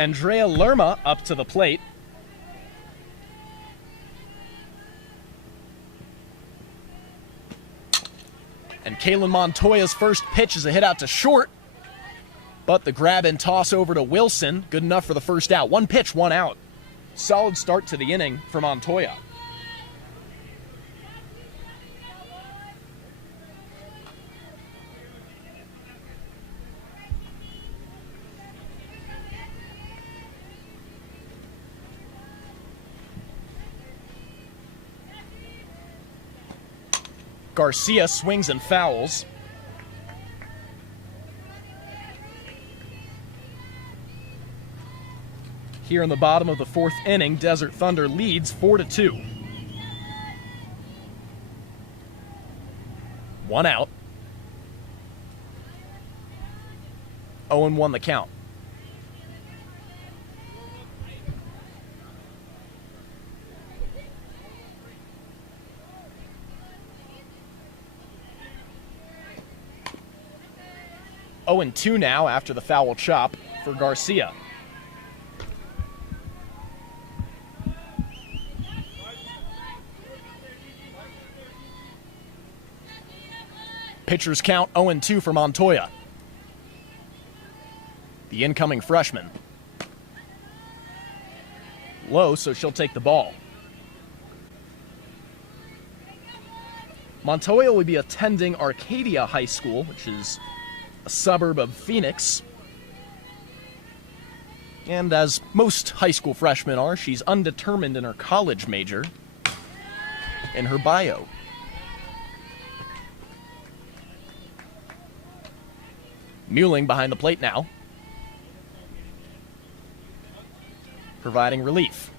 Andrea Lerma up to the plate. And Kalen Montoya's first pitch is a hit out to short. But the grab and toss over to Wilson, good enough for the first out. One pitch, one out. Solid start to the inning for Montoya. Garcia swings and fouls. Here in the bottom of the fourth inning, Desert Thunder leads 4-2. One out. 0-1 the count. Oh, and 2 now after the foul chop for Garcia. Pitchers count 0-2 for Montoya. The incoming freshman. Low, so she'll take the ball. Montoya will be attending Arcadia High School, which is a suburb of Phoenix. And as most high school freshmen are, she's undetermined in her college major in her bio. Muelling behind the plate now, providing relief.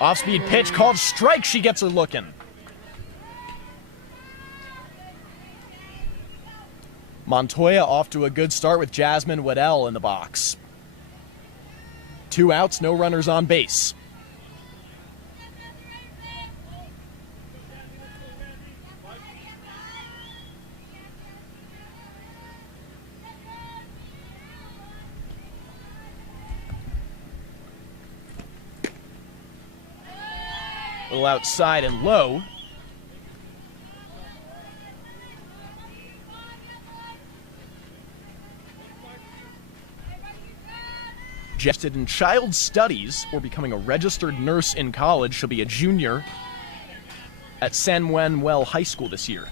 Off-speed pitch called strike. She gets her looking. Montoya off to a good start with Jasmine Waddell in the box. 2 outs, no runners on base. A little outside and low. Interested in child studies or becoming a registered nurse in college, she'll be a junior at San Manuel High School this year.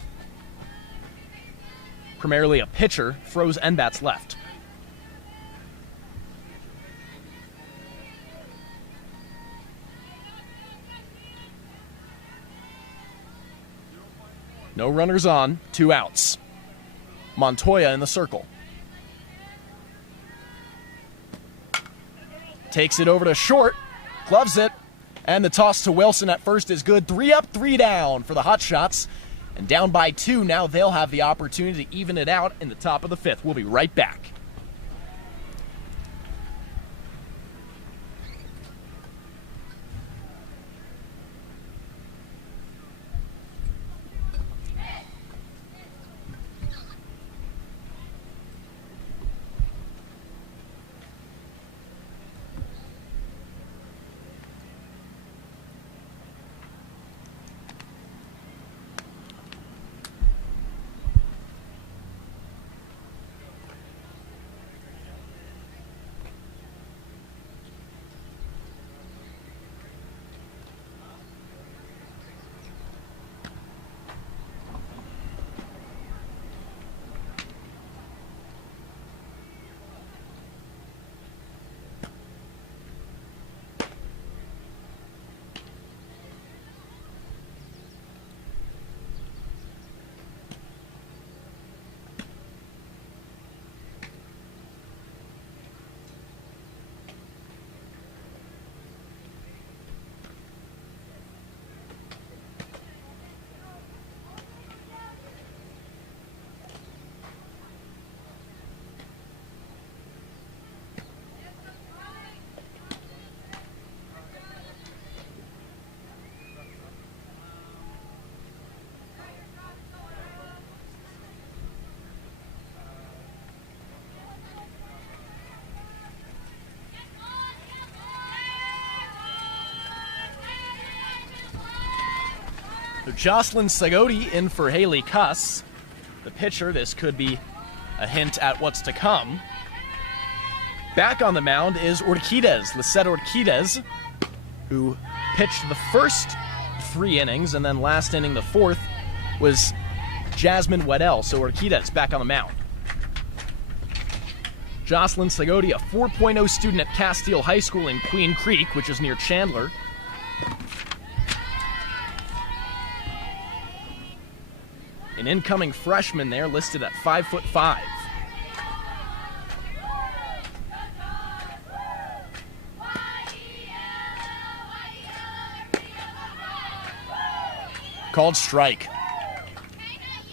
Primarily a pitcher, throws and bats left. No runners on, 2 outs. Montoya in the circle. Takes it over to short, gloves it, and the toss to Wilson at first is good. 3 up, 3 down for the Hotshots. And down by 2, now they'll have the opportunity to even it out in the top of the 5th. We'll be right back. So Jocelyn Sagodi in for Haley Kuss. The pitcher, this could be a hint at what's to come. Back on the mound is Urquidez, Lisette Urquidez, who pitched the first 3 innings, and then last inning, the 4th, was Jasmine Weddell. So Urquidez back on the mound. Jocelyn Sagodi, a 4.0 student at Castile High School in Queen Creek, which is near Chandler. An incoming freshman there, listed at 5'5". Called strike.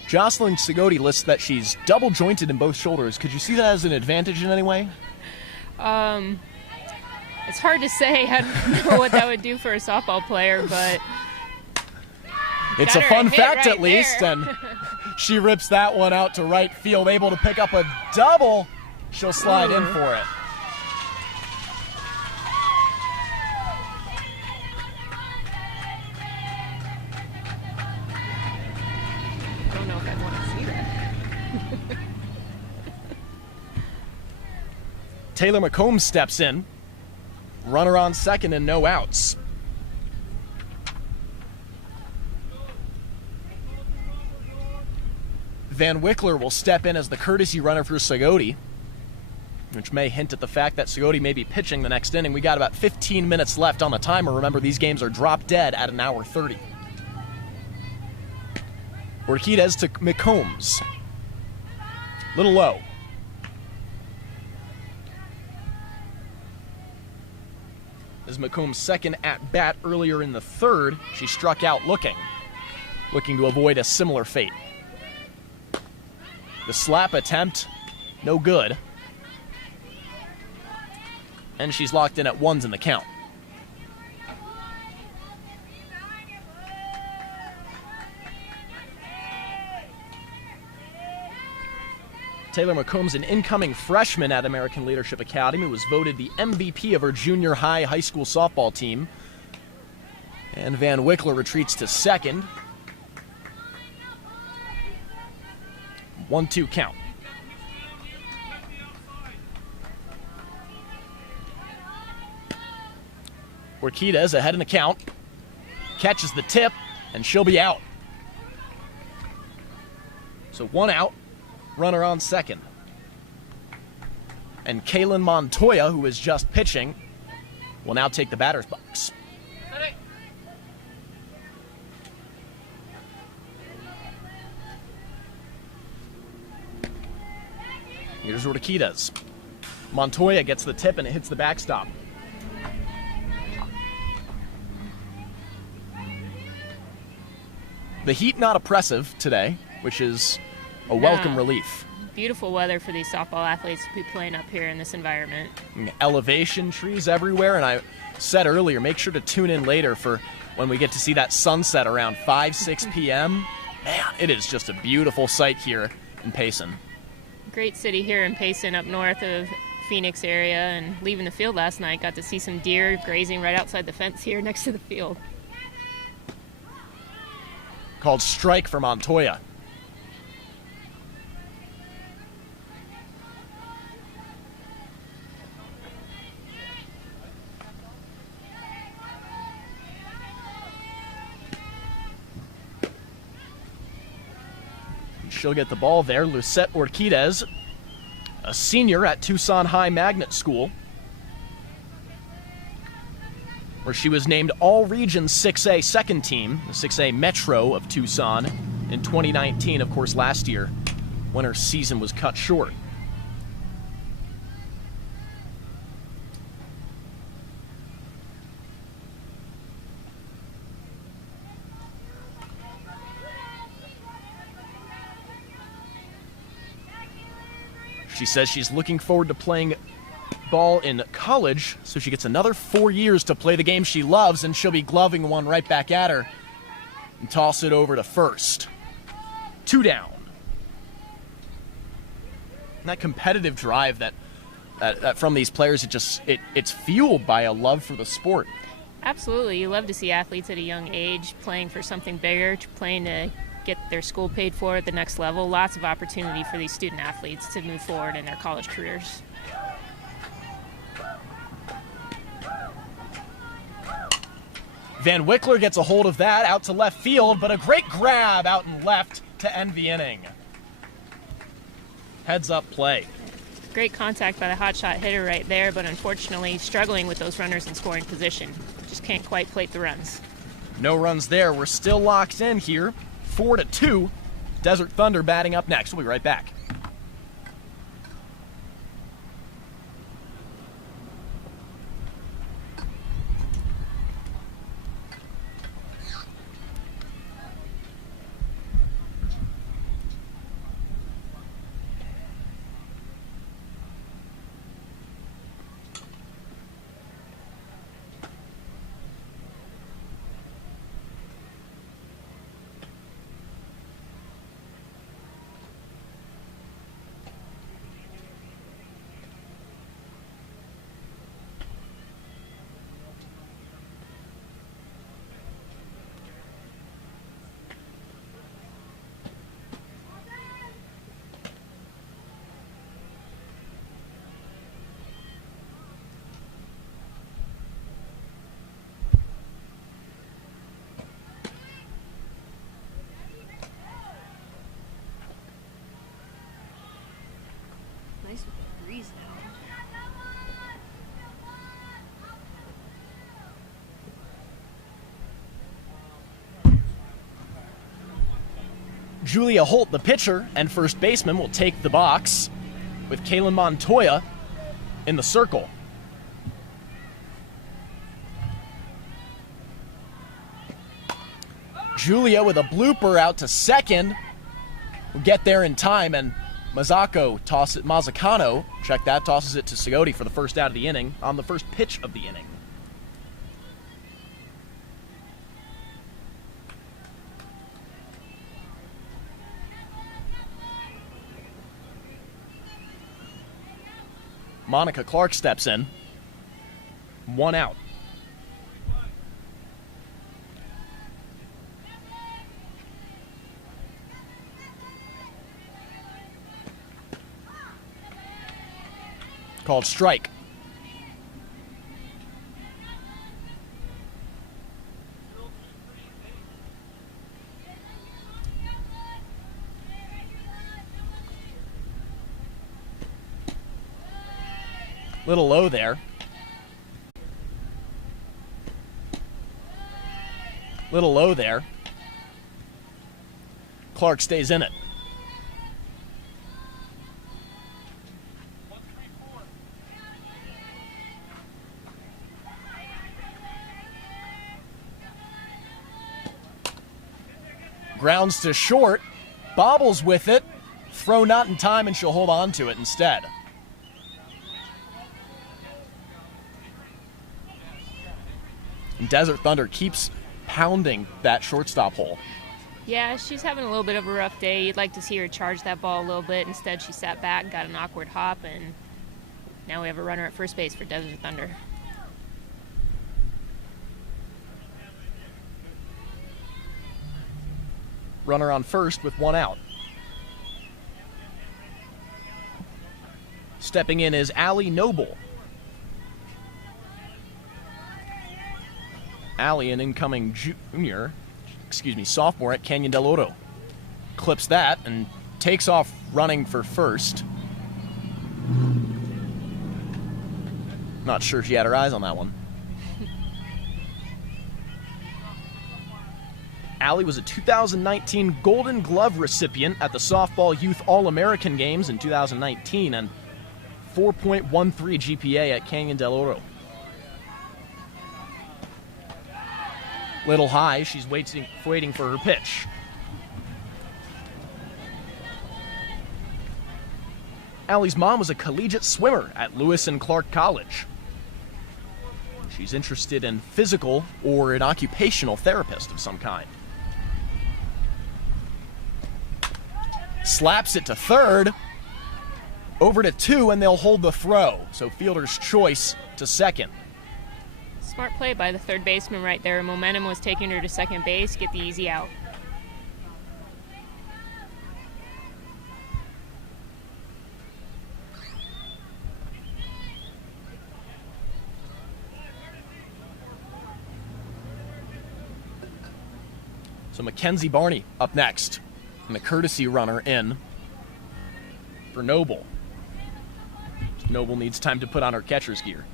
Jocelyn Sagodi lists that she's double jointed in both shoulders. Could you see that as an advantage in any way? It's hard to say. I don't know what that would do for a softball player, but it's a fun fact right at least, there. and she rips that one out to right field, able to pick up a double. She'll slide in for it. I don't know if I want to see that. Taylor McCombs steps in. Runner on second and no outs. Van Wickler will step in as the courtesy runner for Sagodi, which may hint at the fact that Sagodi may be pitching the next inning. We got about 15 minutes left on the timer. Remember, these games are drop dead at 1:30. Urquidez to McCombs. Little low. This is McCombs' second at-bat earlier in the 3rd. She struck out looking to avoid a similar fate. The slap attempt, no good. And she's locked in at 1s in the count. Taylor McCombs, an incoming freshman at American Leadership Academy, was voted the MVP of her junior high school softball team. And Van Wickler retreats to second. 1-2 count. Urquidez ahead in the count. Catches the tip, and she'll be out. So 1 out. Runner on second. And Kaylin Montoya, who is just pitching, will now take the batter's box. Here's Urquidez. Montoya gets the tip and it hits the backstop. The heat not oppressive today, which is a welcome relief. Beautiful weather for these softball athletes to be playing up here in this environment. Elevation, trees everywhere, and I said earlier, make sure to tune in later for when we get to see that sunset around 5-6 p.m. Man, it is just a beautiful sight here in Payson. Great city here in Payson, up north of Phoenix area, and leaving the field last night, got to see some deer grazing right outside the fence here next to the field. Called strike for Montoya. She'll get the ball there. Lisette Urquidez, a senior at Tucson High Magnet School, where she was named All-Region 6A second team, the 6A Metro of Tucson, in 2019, of course, last year, when her season was cut short. She says she's looking forward to playing ball in college, so she gets another 4 years to play the game she loves, and she'll be gloving one right back at her and toss it over to first. 2 down. And that competitive drive that from these players, it's fueled by a love for the sport. Absolutely. You love to see athletes at a young age playing for something bigger, playing to get their school paid for at the next level. Lots of opportunity for these student athletes to move forward in their college careers. Van Wickler gets a hold of that out to left field, but a great grab out in left to end the inning. Heads up play. Great contact by the hotshot hitter right there, but unfortunately struggling with those runners in scoring position. Just can't quite plate the runs. No runs there. We're still locked in here. 4-2. Desert Thunder batting up next. We'll be right back. Nice breeze now. Julia Holt, the pitcher and first baseman, will take the box with Kaylin Montoya in the circle. Julia with a blooper out to second. Will get there in time, and Mazzacano tosses it to Segotti for the first out of the inning on the first pitch of the inning. Monica Clark steps in. 1 out. Called strike. Little low there. Little low there. Clark stays in it. Grounds to short, bobbles with it, throw not in time, and she'll hold on to it instead. And Desert Thunder keeps pounding that shortstop hole. Yeah, she's having a little bit of a rough day. You'd like to see her charge that ball a little bit. Instead, she sat back, got an awkward hop, and now we have a runner at first base for Desert Thunder. Runner on first with 1 out. Stepping in is Allie Noble. Allie, an incoming sophomore at Canyon del Oro. Clips that and takes off running for first. Not sure she had her eyes on that one. Allie was a 2019 Golden Glove recipient at the Softball Youth All-American Games in 2019 and 4.13 GPA at Canyon del Oro. Little high, she's waiting for her pitch. Allie's mom was a collegiate swimmer at Lewis and Clark College. She's interested in physical or an occupational therapist of some kind. Slaps it to third, over to 2, and they'll hold the throw. So fielder's choice to second. Smart play by the third baseman right there. Momentum was taking her to second base, get the easy out. So Mackenzie Barney up next, and the courtesy runner in for Noble. Noble needs time to put on her catcher's gear.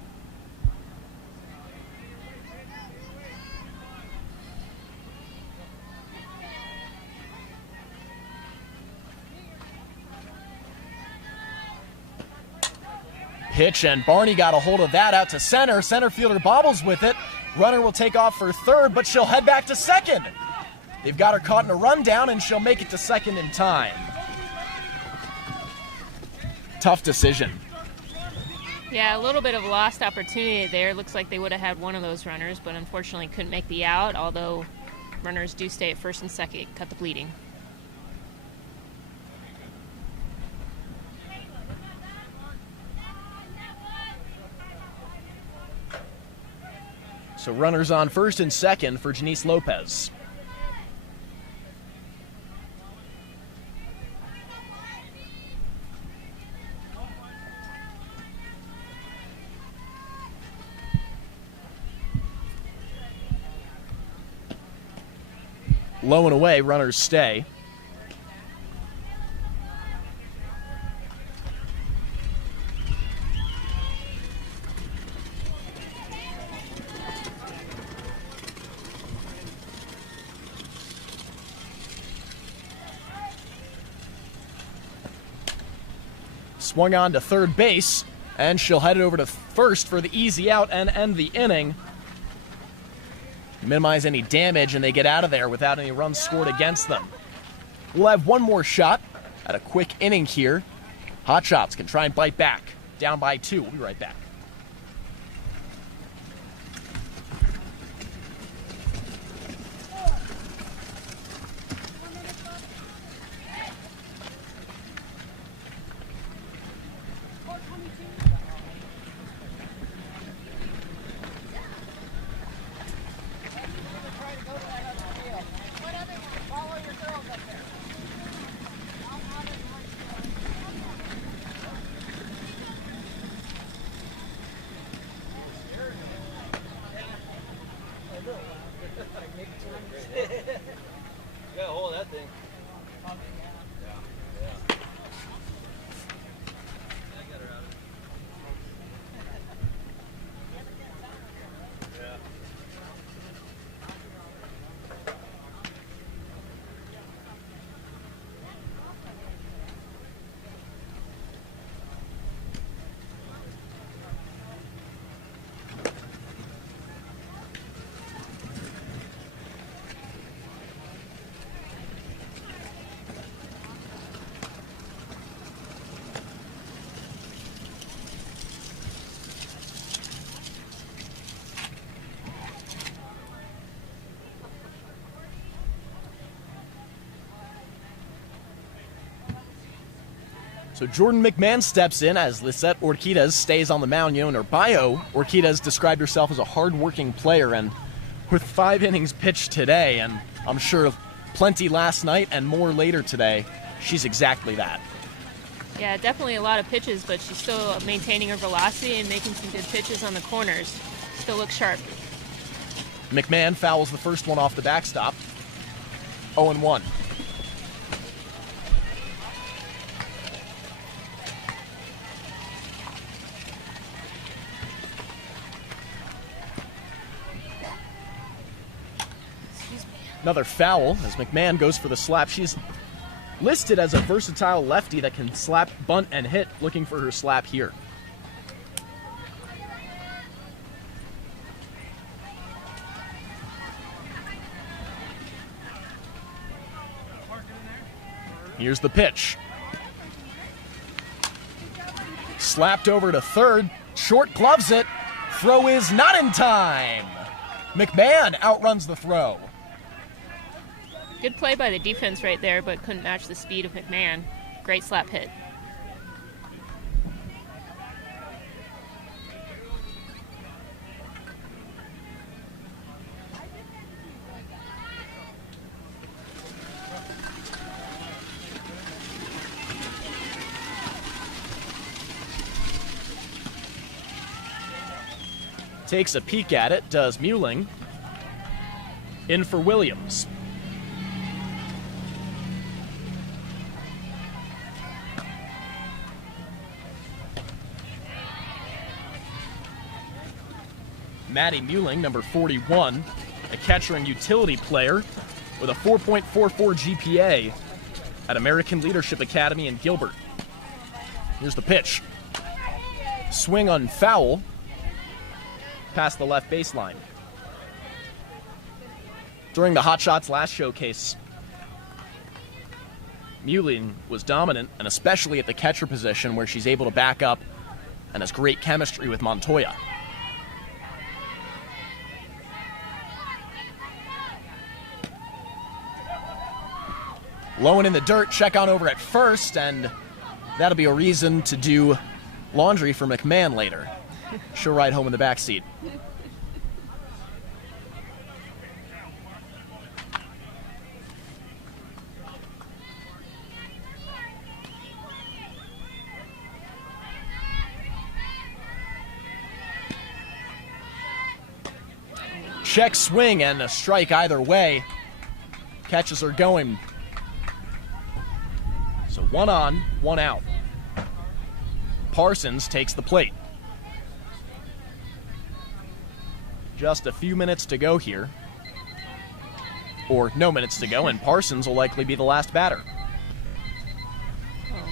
Pitch, and Barney got a hold of that out to center. Center fielder bobbles with it. Runner will take off for third, but she'll head back to second. They've got her caught in a rundown, and she'll make it to second in time. Tough decision. Yeah, a little bit of a lost opportunity there. Looks like they would have had one of those runners, but unfortunately couldn't make the out, although runners do stay at first and second, cut the bleeding. So runners on first and second for Janice Lopez. Low and away, runners stay. Swung on to third base, and she'll head it over to first for the easy out and end the inning. Minimize any damage, and they get out of there without any runs scored against them. We'll have one more shot at a quick inning here. Hotshots can try and bite back. Down by 2. We'll be right back. So Jordan McMahon steps in as Lisette Orquidez stays on the mound. You know, in her bio, Orquidez described herself as a hard-working player, and with 5 innings pitched today, and I'm sure plenty last night and more later today, she's exactly that. Yeah, definitely a lot of pitches, but she's still maintaining her velocity and making some good pitches on the corners. Still looks sharp. McMahon fouls the first one off the backstop. 0-1. Another foul as McMahon goes for the slap. She's listed as a versatile lefty that can slap, bunt, and hit, looking for her slap here. Here's the pitch. Slapped over to third. Short gloves it. Throw is not in time. McMahon outruns the throw. Good play by the defense right there, but couldn't match the speed of McMahon. Great slap hit. Takes a peek at it, does Muelling. In for Williams. Maddie Muelling, number 41, a catcher and utility player with a 4.44 GPA at American Leadership Academy in Gilbert. Here's the pitch. Swing on foul past the left baseline. During the Hotshots last showcase, Muelling was dominant, and especially at the catcher position where she's able to back up and has great chemistry with Montoya. Low and in the dirt, check on over at first, and that'll be a reason to do laundry for McMahon later. She'll ride home in the backseat. Check swing and a strike either way. Catches are going. So 1 on, 1 out. Parsons takes the plate. Just a few minutes to go here. Or no minutes to go, and Parsons will likely be the last batter. Oh,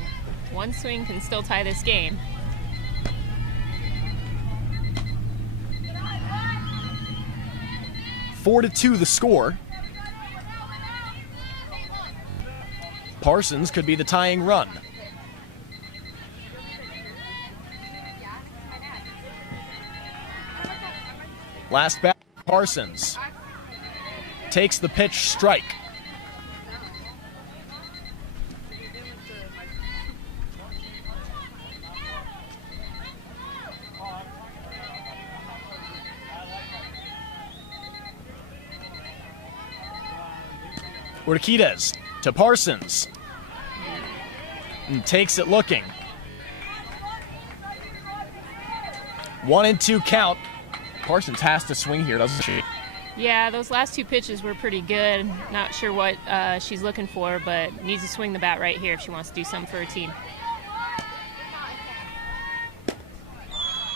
one swing can still tie this game. Four to 2 the score. Parsons could be the tying run. Last bat, Parsons. Takes the pitch, strike. Urquides to Parsons. And takes it looking. 1-2 count. Parsons has to swing here, doesn't she? Yeah, those last 2 pitches were pretty good. Not sure what she's looking for, but needs to swing the bat right here if she wants to do something for her team.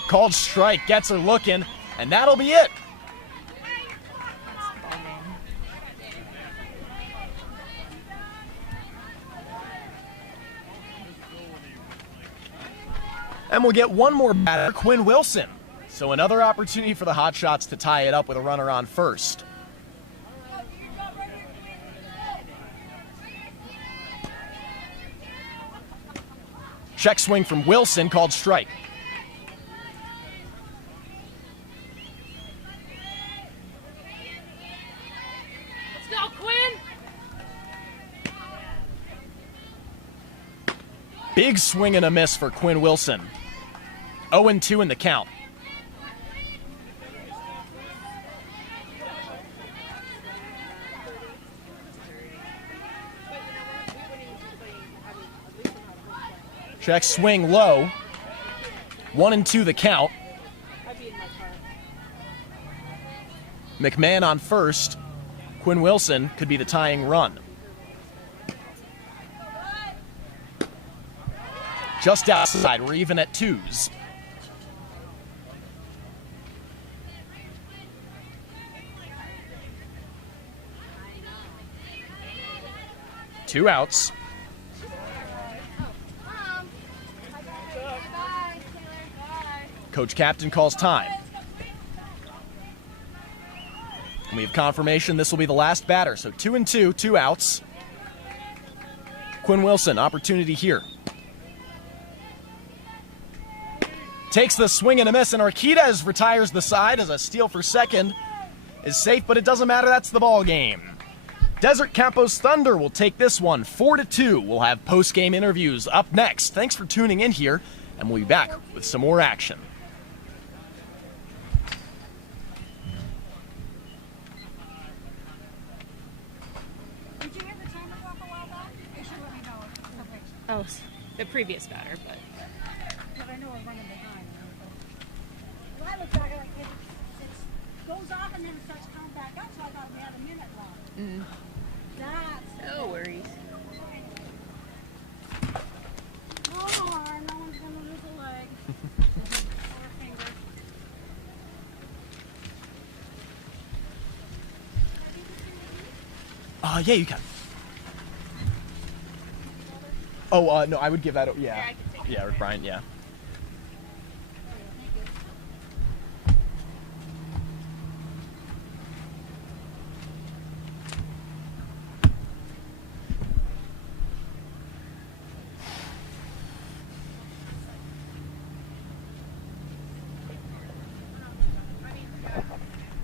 Called strike, gets her looking, and that'll be it. And we'll get one more batter, Quinn Wilson. So another opportunity for the Hotshots to tie it up with a runner on first. Check swing from Wilson, called strike. Let's go, Quinn! Big swing and a miss for Quinn Wilson. 0-2 in the count. Check swing low. 1-2 the count. McMahon on first. Quinn Wilson could be the tying run. Just outside, we're even at 2s. Two outs. Coach Captain calls time. And we have confirmation this will be the last batter. So 2-2, 2 outs. Quinn Wilson, opportunity here. Takes the swing and a miss, and Urquides retires the side as a steal for second is safe, but it doesn't matter. That's the ball game. Desert Campos Thunder will take this one 4-2. We'll have post-game interviews up next. Thanks for tuning in here, and we'll be back with some more action. Did you hear the timer go off a while back? You should let me know. Okay. Oh, the previous batter, but But I know we're running behind. Because I looked back like it goes off and then it starts coming back up, so I thought we had a minute left. That's No worries. oh, no one's gonna lose a leg or a finger. Yeah, you can. Oh, no, I would give that. Yeah. Yeah, with Brian. Yeah.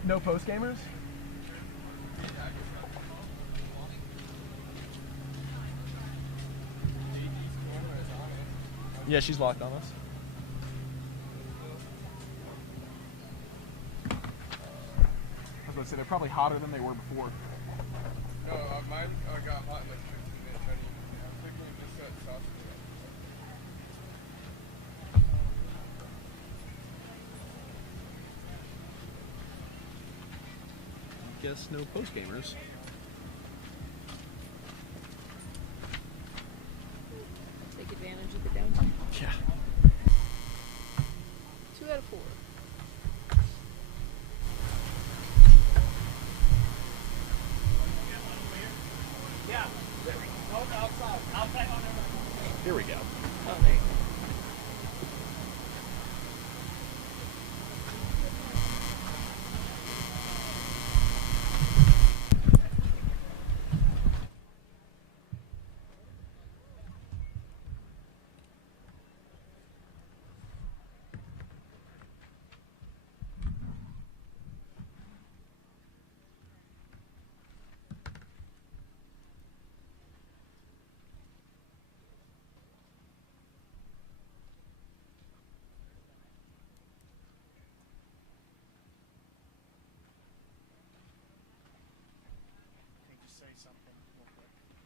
No post gamers? Yeah, she's locked on us. I was going to say, they're probably hotter than they were before. No, mine got hot in like 15 minutes. I'm thinking this set sauce. Guess no post gamers. Take advantage of the downtime. Yeah. 2 out of 4. Here we go. Oh, there you go.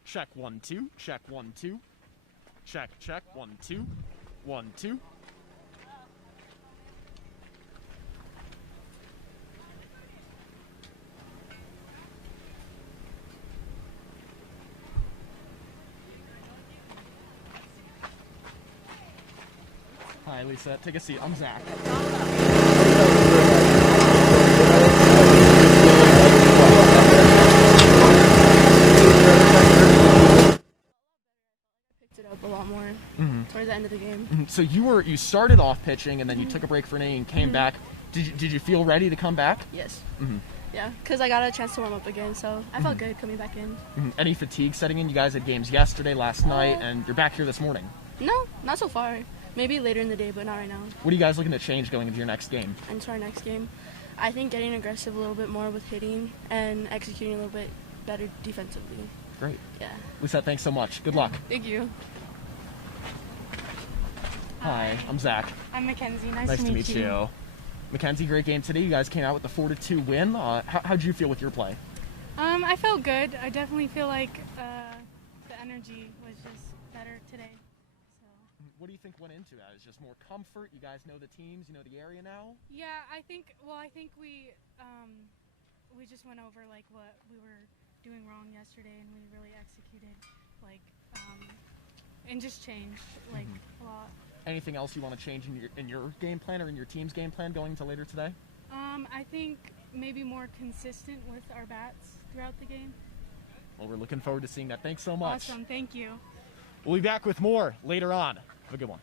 Check 1 2. Check 1 2. Check 1 2. 1 2. Hi, Lisa. Take a seat. I'm Zach. It up a lot more towards the end of the game. So you started off pitching and then you took a break for an inning and came back. Did you feel ready to come back? Yes. Yeah, because I got a chance to warm up again, so I felt good coming back in. Any fatigue setting in? You guys had games yesterday, last night, and you're back here this morning. No, not so far. Maybe later in the day, but not right now. What are you guys looking to change going into your next game? Into our next game, I think getting aggressive a little bit more with hitting and executing a little bit better defensively. Great. Yeah. Lisa, thanks so much. Good luck. Thank you. Hi, I'm Zach. I'm Mackenzie. Nice Nice to meet you. Mackenzie, great game today. You guys came out with a 4-2 win. How'd you feel with your play? I felt good. I definitely feel like the energy was just better today. So. What do you think went into that? Is just more comfort? You guys know the teams, you know the area now? Yeah, I think we just went over like what we were doing wrong yesterday, and we really executed and just changed a lot. Anything else you want to change in your game plan or in your team's game plan going into later today? I think maybe more consistent with our bats throughout the game. Well, we're looking forward to seeing that. Thanks so much. Awesome, thank you. We'll be back with more later on. Have a good one.